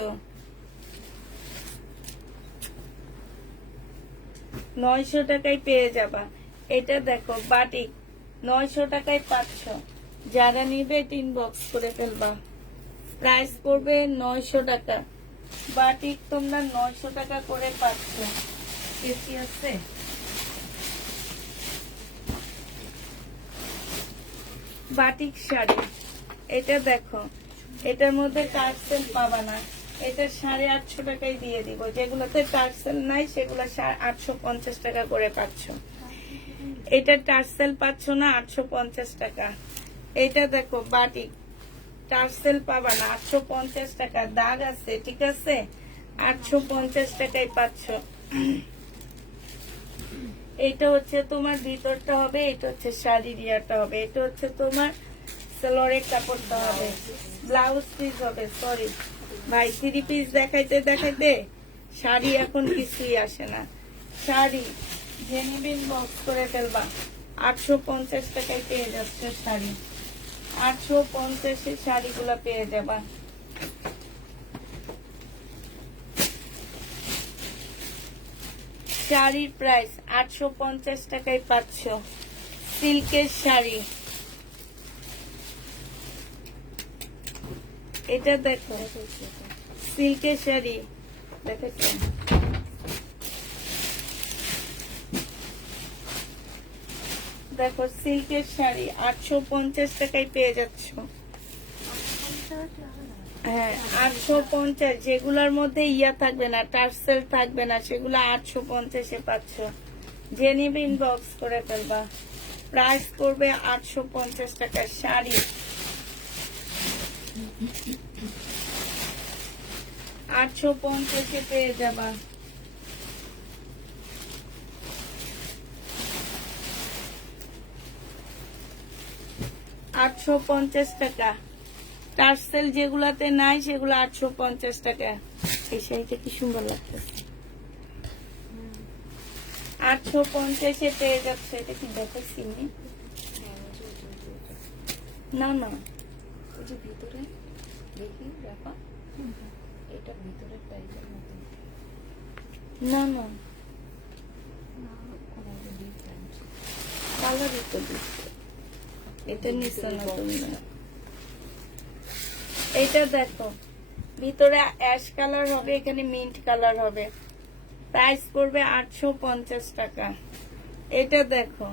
900 টাকায় পেয়ে যাবা। এটা দেখো বাটিক 900 টাকায় পাচ্ছ, যারা নিবে ইনবক্স করে ফেলবা, প্রাইস পড়বে 900 টাকা, বাটিক তোমরা 900 টাকা করে পাচ্ছ। বেশি আছে, বাটিক শাড়ি, এটা দেখো, এটার মধ্যে টার্সেল পাবা না, এটা 850 টাকায় দিয়ে দিব, যেগুলোতে টার্সেল নাই সেগুলো 850 টাকা করে পাচ্ছ, এটা টার্সেল পাচ্ছ না, 850 টাকা। এটা দেখো বাটিক, টার্সেল পাবা না, 850 টাকা, দাগ আছে, ঠিক আছে, 850 টাকায় পাচ্ছ। এটা হচ্ছে তোমার ভিতরটা হবে, এটা হচ্ছে শাড়ির ইয়াটা হবে, এটা হচ্ছে তোমার সালোয়ারের কাপড়টা হবে, ব্লাউজ পিস হবে, সরি ভাই, 3 পিস দেখাইতে দেখাইতে শাড়ি এখন কিছুই আসে না। শাড়ি জেনিবিন বক্স করে ফেলবা, 850 টাকায় পেয়ে যাচ্ছে শাড়ি, 850 শাড়িগুলা পেয়ে যাবা। শাড়ির প্রাইস 850 টাকায় পাচ্ছ, সিল্কের শাড়ি। এটা দেখো সিল্কের শাড়ি, দেখেছেন, দেখো সিল্কের শাড়ি 850 টাকায় পেয়ে যাচ্ছ। হ্যাঁ, 850, যেগুলোর মধ্যে ইয়া থাকবে না, টার্সেল থাকবে না, সেগুলো 850-এ পাচ্ছ, যে নিবে ইনবক্স করে ফেলবা, প্রাইস করবে 850 টাকা। শাড়ি 850-এ পেয়ে যাবা। $850 টাকা, টার্সেল যেগুলাতে নাই সেগুলো 850 টাকা। এই শাড়িটা কি সুন্দর লাগতেছে, 850-এ পেয়ে যাচ্ছে। এটা কি দেখাচ্ছি না, না ওই যে ভিতরে দেখি, দেখো এটা ভিতরে টাইপের মতো, না না, না কোনো ডিফারেন্ট। সবই তো দিচ্ছে। এটা নিচ্ছ না তুমি না। এইটা দেখো, ভিতরে অ্যাশ কালার হবে, এখানে মিন্ট কালার হবে। প্রাইস পড়বে 850 টাকা। এটা দেখো,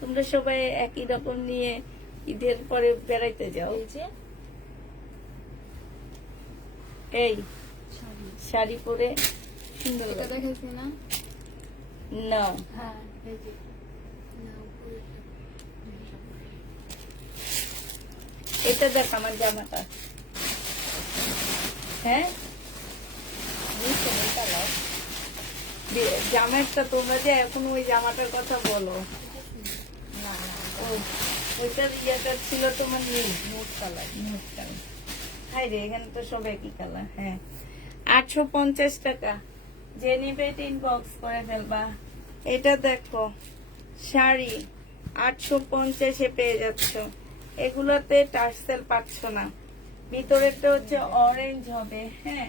তোমরা সবাই একই রকম নিয়ে ঈদের পরে বেড়াইতে যাও। এই যে এই শাড়ি পরে সুন্দর এটা লাগে। দেখাইছি না? না, হ্যাঁ, এই যে এটা দেখ আমার জামাটা। হ্যাঁ, নিচে এই কালার। জামাটা তোমরা যে এখন ওই জামাটার কথা বলো, না না, ওইটার ইয়েটা ছিল তোমার নেই। Mood colour. হাই রে, এখানে তো সব একই কালার। হ্যাঁ, 850 টাকা। যে নিবে ইনবক্স করে ফেলবা। এটা দেখো, শাড়ি 850-এ পেয়ে যাচ্ছ। এগুলোতে টার্সেল পাচ্ছ না। ভিতরেরটা হচ্ছে অরেঞ্জ হবে। হ্যাঁ,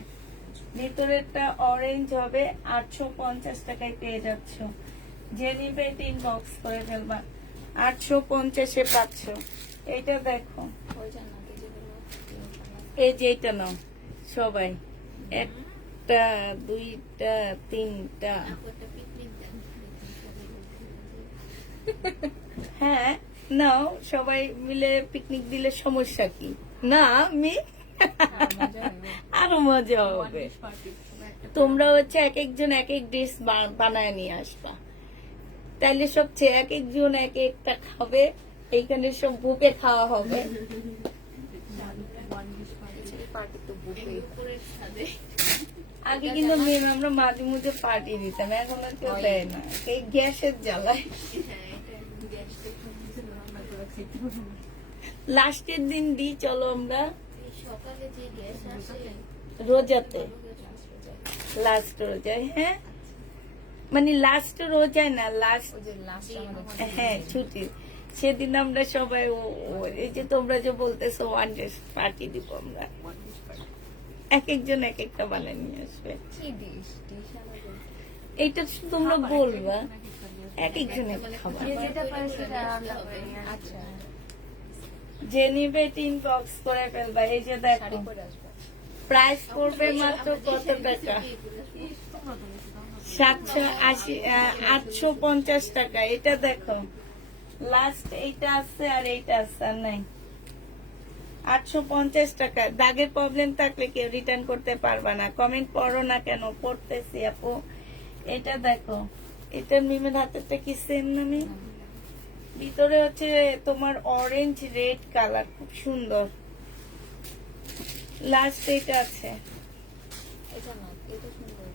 ভিতরেরটা অরেঞ্জ হবে। 850 টাকায় পেয়ে যাচ্ছ। যে নিবে ইনবক্স করে ফেলবা। 850-এ পাচ্ছ। এইটা দেখো, ওই যে না, এই যে হলো এই যে এটা নাও সবাই, একটা দুইটা তিনটা। হ্যাঁ, নাও, সবাই মিলে পিকনিক দিলে সমস্যা কি? না আমি আরো মজা হবে। তোমরা হচ্ছে এক একজন এক এক ডিশ বানায় নিয়ে আসবা, তাইলে সবচেয়ে এক একজন এক একটা খাবে। এইখানে সব বুকে খাওয়া হবে। পার্টি তো বুফে। আগে কিন্তু মেন আমরা মাঝে মধ্যে পার্টি দিতাম, এখন আর কেউ দেয় না, এই গ্যাসের জ্বালায়। লাস্টের দিন দিই, চলো আমরা রোজাতে, লাস্ট রোজায়। হ্যাঁ, মানে লাস্ট রোজায় না, লাস্ট, ওই যে লাস্ট আমাদের হ্যাঁ ছুটি, সেদিন আমরা সবাই এই যে তোমরা যে বলতেছো ওয়ান ডে পার্টি দিব আমরা। এক একজন এক একটা বানায় নিয়ে আসবে। কি ডিশ ডিশ আমাদের এইটা তোমরা বলবা, এক একজন এক খাবার। যেটা পারে সেটা রান্না করে। আচ্ছা, যে নিবে ইনবক্স করে ফেলবা। এই যে দেখো, শাড়ি পরে আসবো। প্রাইস পড়বে মাত্র কত টাকা? 850 টাকা। এটা দেখো, লাস্ট এইটা আছে আর এইটা আছে, আর নাই। 850 টাকা। দাগের প্রবলেম থাকলে কেউ রিটার্ন করতে পারবা না। কমেন্ট পড়ো না কেন? পড়তেছি আপু। এটা দেখো, এটার মিমের হাতেরটা কি সেম নামি? ভিতরে হচ্ছে তোমার অরেঞ্জ রেড কালার, খুব সুন্দর। লাস্ট এটা আছে, এটা না, এটা সুন্দর।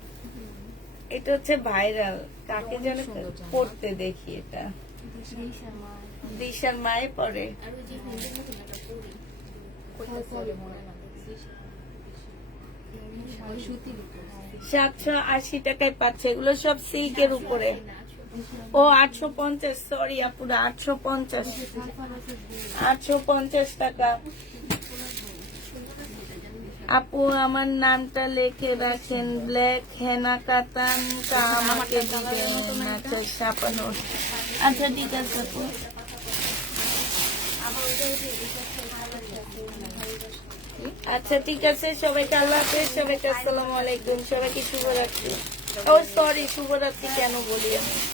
এটা হচ্ছে ভাইরাল। কাকে যেন পড়তে দেখি, এটা দিশার মায়ে পরে। কোথায় পরে মনে না। 780 টাকায় পাচ্ছে। এগুলো সব সিল্কের উপরে। ও 850, সরি আপুরা, 850, 850 টাকা। আপু আমার নামটা লিখে রাখেন, ব্ল্যাক হেনা কাতানটা আমাকে দিবেন। আচ্ছা, ছাপানো। আচ্ছা ঠিক আছে আপু। আচ্ছা ঠিক আছে, সবাইকে আল্লাহ হাফেজ, সবাইকে আসসালামু আলাইকুম, সবাইকে শুভরাত্রি। ও সরি, শুভরাত্রি কেন বলি আমি?